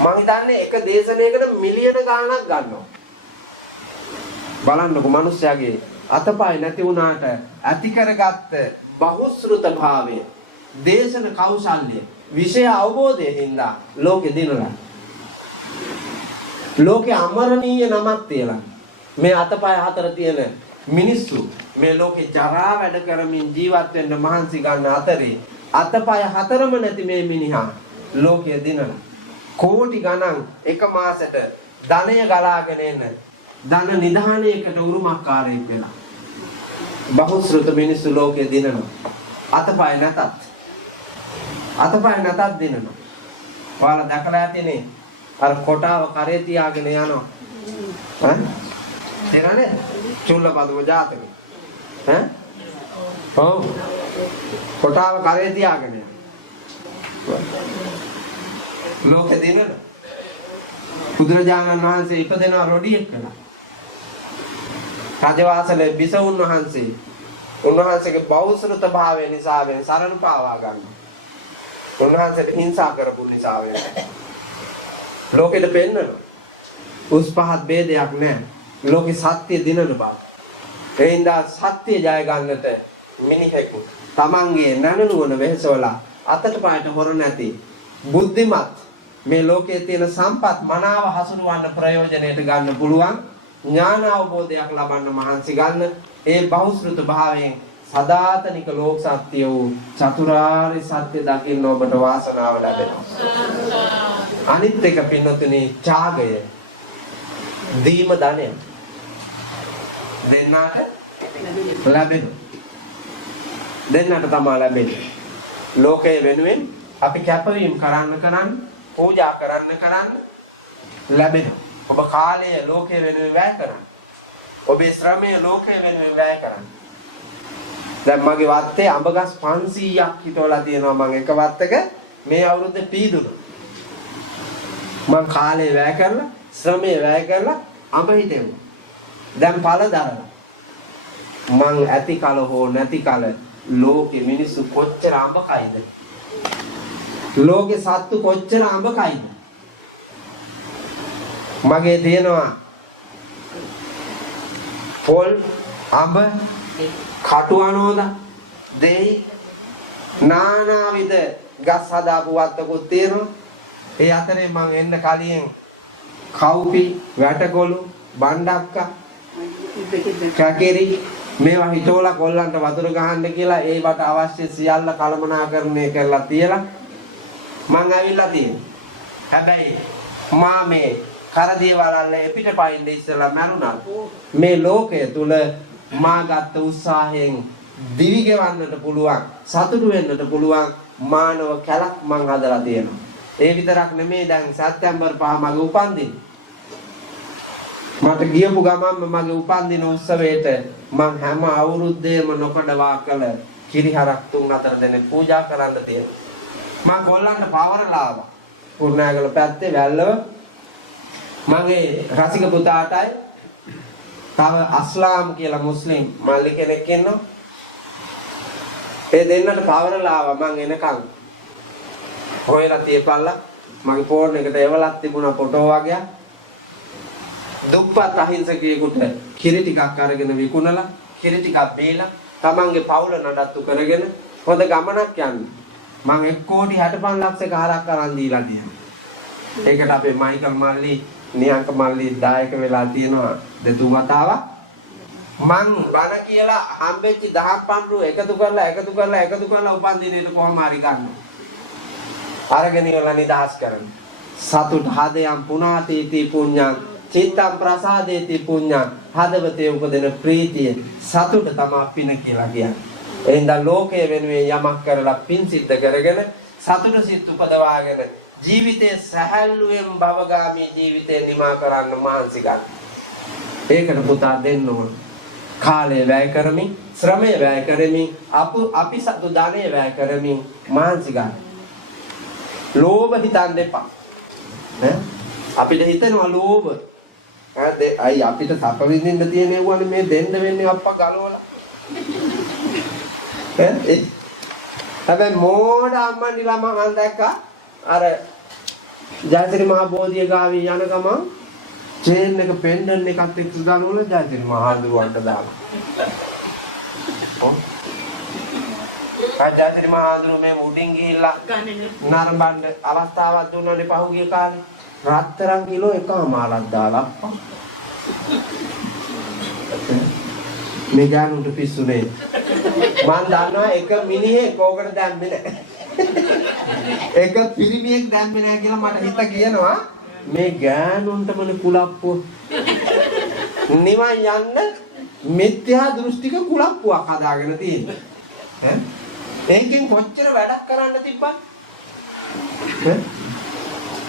මම හිතන්නේ එක දේශනයකට මිලියන ගණනක් ගන්නවා. බලන්නකො මිනිස්යාගේ අතපය නැති වුණාට ඇති කරගත්ත බහුශ්‍රృత භාවය, දේශන කෞශල්‍ය, විෂය අවබෝධයෙන් හින්දා ලෝකෙ දිනලා. ලෝකේ අමරණීය නමක් තියලා මේ අතපය හතර තියෙන මිනිස්සු මේ ලෝකේ ජරා වැඩ කරමින් ජීවත් වෙන්න මහන්සි ගන්න අතරේ අතපය හතරම නැති මේ මිනිහා ලෝකයේ දිනලා කෝටි ගණන් එක මාසෙට ධනය ගලාගෙන එන ධන නිධානයකට උරුමකාරයෙක් වෙලා බහුශ්‍රృత මිනිස්සු ලෝකයේ දිනනවා. අතපය නැතත් දිනනවා. ඔයාලා දැකලා ඇතිනේ අර කොටාව කරේ තියාගෙන යනවා. තේරෙන්නේ? චුල්ලපදව ජාතකේ. ඔව්. කොටාව කරේ තියාගෙන යනවා. ලෝකෙ දිනන බුදුරජාණන් වහන්සේ ඉපදෙනවා රොඩියෙක් කළා. රජවාසලේ බිසවුන් වහන්සේ උන්වහන්සේගේ බෞද්ධ භාවය නිසා වෙන සරණ පාවා ගන්නවා. උන්වහන්සේට හිංසා කරපු නිසා වෙන. ලෝකෙට පෙන්නනවා. උස් පහත් ભેදයක් නැහැ. ලෝකේ සත්‍ය දිනන බව. එයින්දා සත්‍ය ජය ගන්නට මිනිහෙකු තමන්ගේ නැනනුවන වෙහසවලා අතට පායට හොර නැති බුද්ධිමත් මේ ලෝකයේ තියෙන සම්පත් මනාව හසුරවන්න ප්‍රයෝජනෙට ගන්න පුළුවන් ඥාන අවබෝධයක් ලබන්න මහන්සි ගන්න ඒ බහුශ්‍රృత භාවයෙන් සදාතනික ලෝක සත්‍ය වූ චතුරාර්ය සත්‍ය දකින්න ඔබට වාසනාව ලැබෙනවා. අනිත් එක පින්නතුනි ත්‍යාගය දීම ධනය දෙන්නට ලැබෙනවා. දෙන්නට තමයි ලැබෙන්නේ. ලෝකයේ වෙනුවෙන් අපි කැපවීම කරන්න පූජා කරන්න ලැබෙනවා. ඔබ කාලය ලෝකයේ වෙනුවෙන් වැය කරන්න. ඔබේ ශ්‍රමය ලෝකයේ වෙනුවෙන් වැය කරන්න. දැන් මගේ වත්තේ අඹ ගස් 500ක් හිටවලා තියෙනවා මම එක වත්තක මේ අවුරුද්දේ පීදුණා. මම කාලය වැය කරලා ශ්‍රමය වැය කරලා අඹ හිටෙව්වා. දැන් ඵල දරනවා. මං ඇති කල හෝ නැති කල ලෝකෙ මිනිස්සු කොච්චර අඹ කයිද? ලෝකෙ සත්තු කොච්චර අඹ කයිද? මගේ තියෙනවා පොල් අඹ කටු අනෝද දෙයි නානාවිද ගස් හදාපු වත්තකුත් තියෙනවා. ඒ අතරේ මං එන්න කලින් කවුපි වැටකොළු බණ්ඩක්කා කැකිරි මේවා හිතෝලා කොල්ලන්ට වතුර ගහන්න කියලා ඒවට අවශ්‍ය සියල්ල කළමනාකරණය කරලා තියලා මං ඇවිල්ලා තියෙනවා. හැබැයි මා මේ කරදිය වලල්ල එපිට පයින් ඉස්සලා මරුණා. මේ ලෝකය තුල මා ගත්ත උත්සාහයෙන් දිවි ගෙවන්නට පුළුවන් සතුටු වෙන්නට පුළුවන් මානව කැලක් මං හදලා තියෙනවා. ඒ විතරක් නෙමෙයි දැන් සැප්තැම්බර් 5 මගේ උපන්දින. මට ගියපු ගමන්ම මගේ උපන්දින උත්සවයට මං හැම අවුරුද්දේම නොකඩවා කළ කිරිහරක් 3-4 දෙනෙක් පූජා කරන්න තියෙනවා. මං කොල්ලන්ට පවරලා ආවා. කුරුණෑගල පැත්තේ වැල්ලව මගේ රසික පුතාටයි තව අස්ලාම් කියලා මුස්ලිම් මල්ලි කෙනෙක් ඉන්නවා. ඒ දෙන්නට පවරලා ආවා මං එනකන්. හොයලා තියපල්ලා මගේ ෆෝන් එකට එවලක් තිබුණා ෆොටෝ වගේ. දුප්පත් අහිංසකයෙකුට කිරි ටිකක් අරගෙන විකුණලා කිරි ටිකක් බීලා තමන්ගේ පවුල නඩත්තු කරගෙන හොඳ ගමනක් යන්නේ. මං 1,65,00,000ක හරක් අරන් දීලා තියෙනවා. ඒකට අපේ මයිකල් මල්ලි නියංක මල්ලි දායක වෙලා තියෙනවා දෙතුන් වතාවක්. මං බණ කියලා හම්බෙච්ච 10 පන්රු එකතු කරලා උපන් දිනේට කොහොම හරි ගන්නවා. අරගෙන ඉවලා නිදහස් කරන්න. සතුට හදයන් පුණාතීති පුඤ්ඤං චිත්තං ප්‍රසාදේති පුඤ්ඤං හදවතේ උපදින ප්‍රීතිය සතුට තමයි පින කියලා කියන්නේ. එහෙනම් ලෝකයේ වෙනුවෙන් යමක් කරලා පින් සිද්ධ කරගෙන සතුට සිත් උපදවාගෙන ජීවිතේ සැහැල්ලුවෙන් භවගාමී ජීවිතේ නිමා කරන්න මහන්සි ගන්න. ඒකට පුතා දෙන්න ඕන. කාලය වැය කරමින් ශ්‍රමය වැය කරමින් අපි සතු ධනෙ වැය කරමින් මහන්සි ගන්න. ලෝභ හිතන්න එපා. අපිට හිතෙනවා ලෝභ. අයි අපිට සප විඳින්න තියෙන ඒවානේ මේ දෙන්න වෙන්නේ අප්පා ගලවලා. හැබැයි මෝඩ අම්මන්ඩිලා මම දැක්කා අර ජයසිරි මහ බෝධිය ගාවි යන ගමන් චේන් එක පෙන්ඩන් එකත් එක්ක දානවල ජයසිරි මහ හඳුරවන්න දානවා. ජයසිරි මහ හඳුරු මේ උඩින් ගිහිල්ලා නරඹන්න අවස්ථාවක් දුන්නානේ පහුගිය කාලේ. රත්තරන් කිලෝ එකමාරක් දාලා අප්පා. මේ ගානුට පිස්සුනේ. මං දන්නවා එක මිනිහෙක් ඕකට දැම්මේ නැහැ. එක පිරිමියෙක් දැම්මේ නැහැ කියලා මට හිත කියනවා මේ ගානුන්ටමනේ කුලප්පුව. නිවන් යන්න මිත්‍යා දෘෂ්ටික කුලප්පුවක් හදාගෙන තියෙනවා. ඈ ඒකෙන් කොච්චර වැඩක් කරන්න තිබ්බත්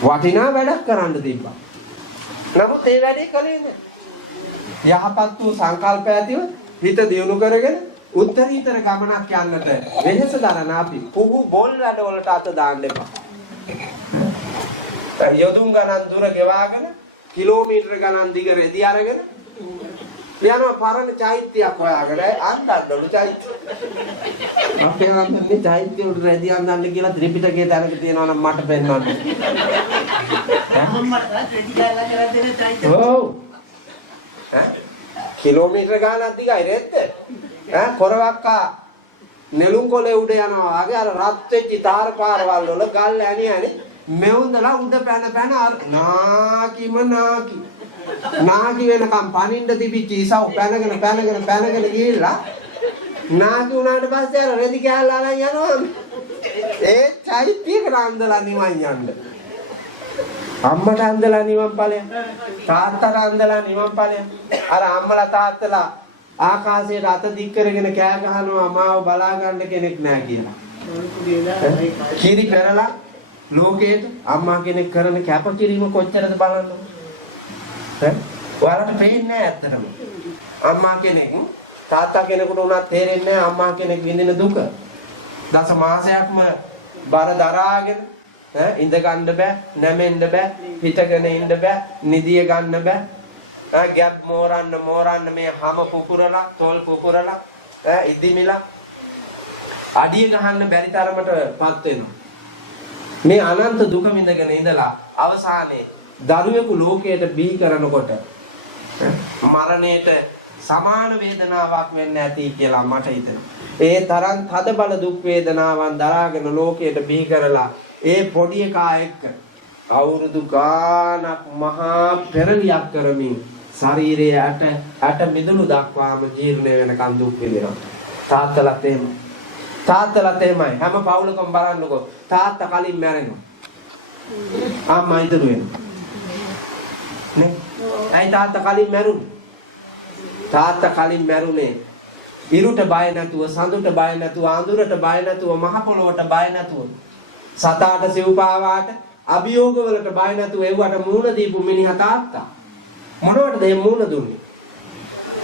වටිනා වැඩක් කරන්න තිබ්බා. නමුත් ඒ වැඩේ කළේ නැහැ. යහපත් වූ සංකල්ප ඇතිව හිත දියුණු කරගෙන උත්තරීතර ගමනක් යන්නට වෙහෙස දරන අපි පුහු බොල් වැඩවලට අත දාන්න එපා. යොදුන් ගණන් දුර ගෙවාගෙන කිලෝමීටර ගණන් දිග රෙදි අරගෙන යනවා පරණ චෛත්‍යයක් හොයාගෙන අන්දන්නලු චෛත්‍ය. අපේ අන්දන්නේ චෛත්‍ය උඩ රැදි අන්දන්න කියලා ත්‍රිපිටකයේ තැනක තියෙනවා නම් මට පෙන්වන්න. ඔව්. කිලෝමීටර ගානක් දිගයි රෙද්ද. කොරවක්කා නෙළුම් කොලේ උඩ යනවා වගේ අර රත් වෙච්ච තාර පාරවල් වල ගල් ඇණි මෙවුන්දලා උඩ පැන නාකිම නාකි වෙනකම් පනින්න තිබිච්ච ඉසව් පැනගෙන ගිහිල්ලා නාකි උනාට පස්සේ අර රෙදි කෑල්ල අරන් යනවා. ඒ චෛත්‍යයකට අන්දලා නිවන් යන්න. අම්මට අන්දලා නිවන් ඵලයක්. තාත්තට අන්දලා නිවන් ඵලයක්. අර අම්මලා තාත්තලා ආකාශයට අත දික් කරගෙන කෑ ගහනවා මාව බලා ගන්න කෙනෙක් නැහැ කියලා. කිරි පෙරලා ලෝකේට අම්මා කෙනෙක් කරන කැපකිරීම කොච්චරද බලන්න. ඔයාලට පේන්නේ නැහැ ඇත්තටම. අම්මා කෙනෙක් තාත්තා කෙනෙකුට උනත් තේරෙන්නේ නැහැ අම්මා කෙනෙක් විඳින දුක. දස මාසයක්ම බර දරාගෙන ඉඳ ගන්න බෑ, නැමෙන්න බෑ, හිටගෙන ඉන්න බෑ, නිදිය ගන්න බෑ. ගැබ් මෝරන්න මේ හැම පුපුරලා, තෝල් පුපුරලා, ඉදිමිලා අඩිය ගහන්න බැරි තරමටපත් වෙනවා. මේ අනන්ත දුක විඳගෙන ඉඳලා අවසානයේ දරුවෙකු ලෝකයට බිහි කරනකොට මරණයට සමාන වේදනාවක් වෙන්න ඇති කියලා මට හිතෙනවා. ඒ තරම් තද බල දුක් වේදනාවන් දරාගෙන ලෝකයට බිහි කරලා ඒ පොඩි එකා එක්ක අවුරුදු ගානක් මහා පෙරලියක් කරමින් ශරීරයේ ඇට මිදුළු දක්වාම ජීර්ණ වෙනකන් දුක් විඳිනවා. තාත්තලාත් එහෙමයි. හැම පවුලකම බලන්නකෝ. තාත්තා කලින් මැරෙනවා. අම්මා ඉතුරු වෙනවා. නේ? ඇයි තාත්තා කලින් මැරුනේ? තාත්තා කලින් මැරුනේ ඉරුට බය නැතුව, සඳුට බය නැතුව, අඳුරට බය නැතුව, මහ පොළොවට බය නැතුව, සතාට සිව්පාවාට අභියෝග වලට බය නැතුව එව්වට මූණ දීපු මිනිහා තාත්තා. මොනවටද මේ මූණ දුන්නේ?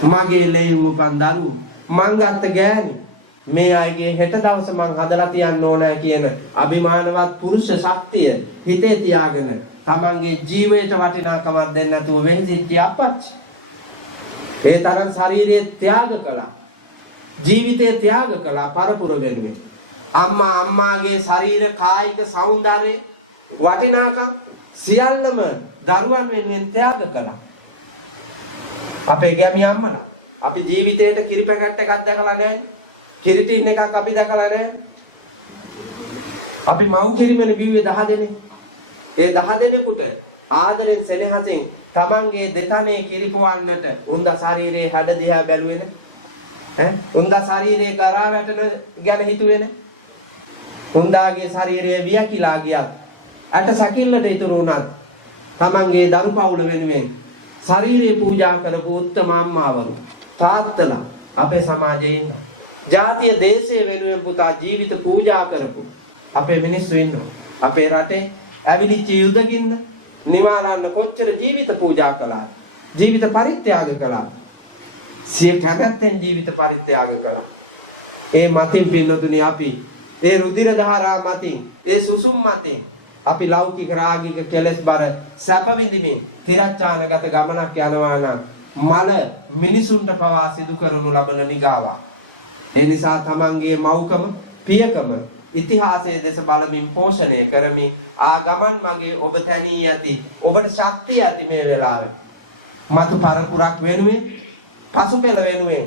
මගේ ලෙයින් උපන් දරුවෝ, මං ගත්ත ගෑණි, මේ අයගේ හෙට දවස මං හදලා තියන්න ඕනෑ කියන අභිමානවත් පුරුෂ ශක්තිය හිතේ තියාගෙන තමන්ගේ ජීවිතයට වටිනාකමක් දෙන්න නැතුව වෙන්සිච්ච අපච්චි. ඒ තරම් ශරීරයේ ත්‍යාග කළා. ජීවිතේ ත්‍යාග කළා පරපුර වෙනුවෙන්. අම්මාගේ ශරීර කායික సౌందර්යය වටිනාකම් සියල්ලම දරුවන් වෙනුවෙන් ත්‍යාග කළා. අපේ ගැමි අම්මලා අපි ජීවිතේට කිරි පැකට් එකක් දැකලා නැහැ. කිරි ටින් එකක් අපි දැකලා නැහැ. අපි මව් කිරිමනේ බිව්වේ 10 දෙනෙක්. ඒ 10 දෙනෙකුට ආදරෙන් සෙනෙහසෙන් තමන්ගේ දෙතනේ කිරි පොවන්නට උන්දා ශරීරයේ හැඩ දිහා බැලුවේ නැහැ. උන්දා ශරීරයේ කරා වැටෙන ගැන හිතුවේ නැහැ. උන්දාගේ ශරීරයේ වියකිලා ගියත් අට සකිල්ලට ඉතුරු වුණත් තමන්ගේ දරු පවුල වෙනුවෙන් ශරීරය පූජා කරපු උත්තම අම්මාවරු තාත්තලා අපේ සමාජයේ ඉන්නවා. ජාතිය දේශය වෙනුවෙන් පුතා ජීවිත පූජා කරපු අපේ මිනිස්සු ඉන්නවා. අපේ රටේ ඇවිලිච්ච යුදකින්ද නිවාරන්න කොච්චර ජීවිත පූජා කළාද? ජීවිත පරිත්‍යාග කළා. සිය කැමැත්තෙන් ජීවිත පරිත්‍යාග කළා. ඒ මතින් පින්නතුනි අපි ඒ රුධිර ධාරා මතින් ඒ සුසුම් මතින් අපි ලෞකික රාගික කෙලස් බර සැප විඳිමින් තිරච්ඡානගත ගමනක් යනවා නම් මල මිනිසුන්ට පවා සිදු කරනු ලබන නිගාවා. ඒ නිසා තමන්ගේ මෞකම පියකම ඉතිහාසයේ දෙස බලමින් පෝෂණය කරමින් ආ ගමන් මගේ ඔබ තැනී ඇති ඔබට ශක්තිය ඇති මේ වෙලාවේ මතු පරපුරක් වෙනුවෙන් පසුපෙළ වෙනුවෙන්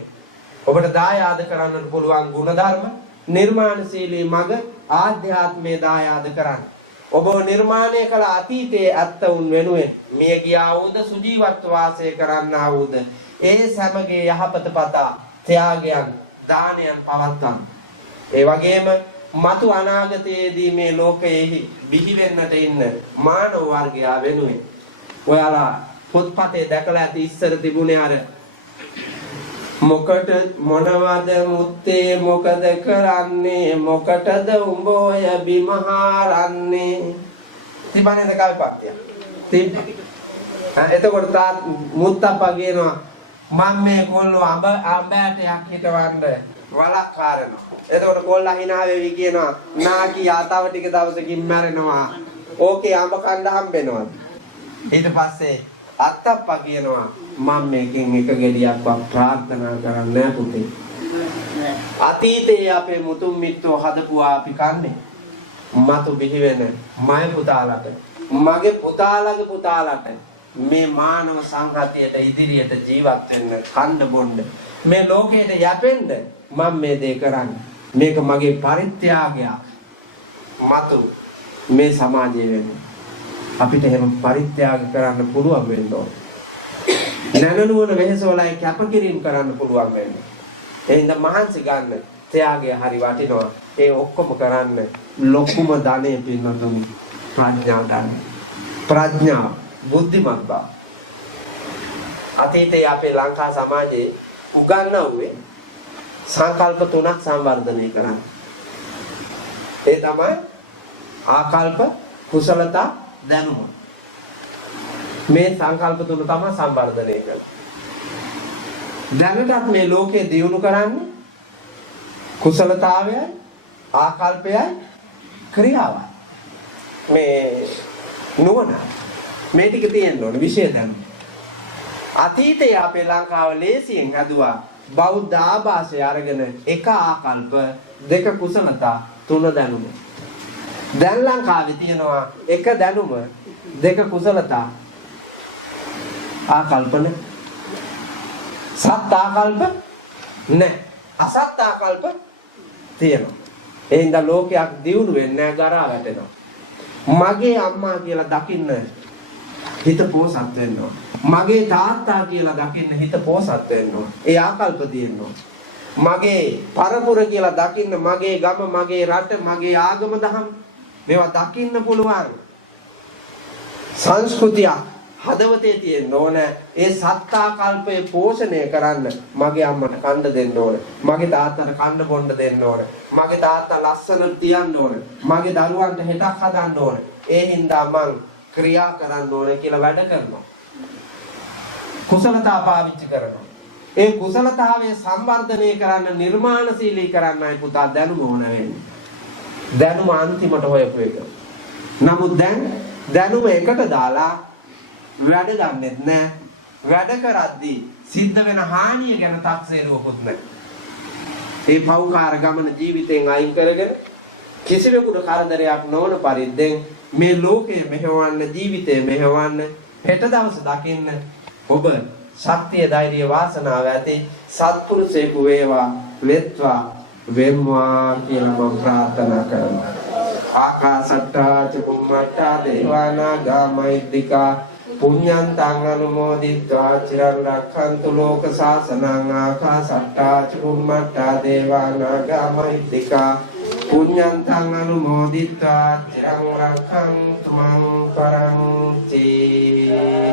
ඔබට දායාද කරන්නට පුළුවන් ගුණධර්ම නිර්මාණශීලී මඟ ආධ්‍යාත්මයේ දායාද කරන්න. ඔබ නිර්මාණය කළ අතීතයේ ඇත්ත උන් වෙනුවෙන් මිය ගියා වූද සුජීවත්ව වාසය කරන්නා වූද ඒ සමගයේ යහපත පතා ත්‍යාගයන් දානයන් පවත්වන්න. ඒ වගේම මතු අනාගතයේදී මේ ලෝකයේ බිහි වෙන්නට ඉන්න මානව වර්ගයා වෙනුවෙන් ඔයාලා පොත්පතේ දැකලා ඇති ඉස්සර තිබුණේ අර මොකට මොනවද මුත්තේ මොකද කරන්නේ මොකටද උඹ ඔය බිමහාරන්නේ තිබන්නේ දකල් පක්තිය තිබ්බ එතකොට තා මුත්තප්පා කියනවා මම මේ කොල්ලෝ අඹෑටයක් හිටවන්න වලක් කාරනවා. එතකොට කොල්ලා hina වෙවි කියනවා නාකි ආතව ටික දවසකින් මැරෙනවා. ඕකේ අඹ කන්න හම්බෙනවා. ඊට පස්සේ අත්තප්පා කියනවා මම මේකෙන් එක ගෙඩියක්වත් ප්‍රාර්ථනා කරන්නේ නැහැ පුතේ. අතීතයේ අපේ මුතුන් මිත්තෝ හදපුවා අපි කන්නේ. මතු බිහි වෙන මය පුතාලට මගේ පුතාලට මේ මානව සංහතියට ඉදිරියට ජීවත් වෙන්න කන්න බොන්න මේ ලෝකයට යැපෙන්න මම මේ දේ කරන්නේ. මේක මගේ පරිත්‍යාගයක්. මතු මේ සමාජයේ වෙන්නේ අපිට එහෙම පරිත්‍යාග කරන්න පුළුවන් වෙන්න ඕන. නැනනුවන වෙහසවලයි කැපකිරීම කරන්න පුළුවන් වෙන්න. එහෙනම් මහන්සි ගන්න ත්‍යාගය හරි වටිනවා. ඒ ඔක්කොම කරන්න ලොකුම ධනෙ පින්නතුනි ප්‍රඥාව ගන්න. ප්‍රඥාව බුද්ධිමත් බව. අතීතයේ අපේ ලංකා සමාජයේ උගන්වුවේ සංකල්ප තුනක් සංවර්ධනය කරන්න. ඒ තමයි ආකල්ප, කුසලතා, දැනුම. මේ සංකල්ප තුන තමයි සංවර්ධනය කරන්නේ. දැනටත් මේ ලෝකේ දියුණු කරන්නේ කුසලතාවයයි, ආකල්පයයි, ක්‍රියාවයි. මේ නුවණ මේ ටික තියෙන්න ඕනේ විශේෂ දැනුම. අතීතයේ අපේ ලංකාව ලේසියෙන් හදුවා බෞද්ධ ආభాසය අරගෙන එක ආකල්ප, දෙක කුසලතා, තුන දැනුම. දැන් ලංකාවේ තියෙනවා එක දැනුම, දෙක කුසලතා, ආකල්පන සත් ආකල්ප නැහැ. අසත් ආකල්ප තියෙනවා. ඒ හින්දා ලෝකයක් දියුණු වෙන්නේ නැහැ, ගරා වැටෙනවා. මගේ අම්මා කියලා දකින්න හිත පෝසත් වෙන්න ඕන. මගේ තාත්තා කියලා දකින්න හිත පෝසත් වෙන්න ඕන. ඒ ආකල්ප තියෙන්න ඕන. මගේ පරපුර කියලා දකින්න මගේ ගම, මගේ රට, මගේ ආගම දහම් මේවා දකින්න පුළුවන්. සංස්කෘතිය හදවතේ තියෙන්න ඕන. ඒ සත්‍යාකල්පය පෝෂණය කරන්න මගේ අම්මට කන්න දෙන්න ඕන. මගේ තාත්තට කන්න බොන්න දෙන්න ඕන. මගේ තාත්තා ලස්සනට තියන්න ඕන. මගේ දරුවන්ට හෙටක් හදන්න ඕන. ඒ හින්දා මං ක්‍රියා කරන්න ඕන කියලා වැඩ කරනවා. කුසලතා පාවිච්චි කරනවා. ඒ කුසලතාවය සංවර්ධනය කරන්න, නිර්මාණශීලී කරන්නයි පුතා දැනුම ඕන වෙන්නේ. දැනුම අන්තිමට හොයපු එක. නමුත් දැන් දැනුම එකට දාලා වැඩ ගන්නෙත් නෑ. වැඩ කරද්දී සිද්ධ වෙන හානිය ගැන තක්සේරුවකුත් නෑ. මේ පෞකාර ගමන ජීවිතෙන් අයින් කරගෙන කිසිවෙකුට කරදරයක් නොවන පරිද්දෙන් මේ ලෝකය මෙහෙවන්න, ජීවිතය මෙහෙවන්න, හෙට දවස දකින්න ඔබ ශක්තිය, ධෛර්යය, වාසනාව ඇති සත්පුරුෂයෙකු වේවා, වෙත්වා, වෙම්වා කියලා මම ප්‍රාර්ථනා කරනවා. ආකාසට්ටා චුම්මට්ටා දේවානාගා මහිද්దికා පුඤ්ඤන්තං අනුමෝදිත්වා චිරං රක්ඛන්තු ලෝක සාසනං. ආකාසට්ටා චුම්මට්ටා දේවානාගා මහිද්దికා පුඤ්ඤන්තං අනුමෝදිත්වා චිරං රක්ඛන්තු මං පරං චේ.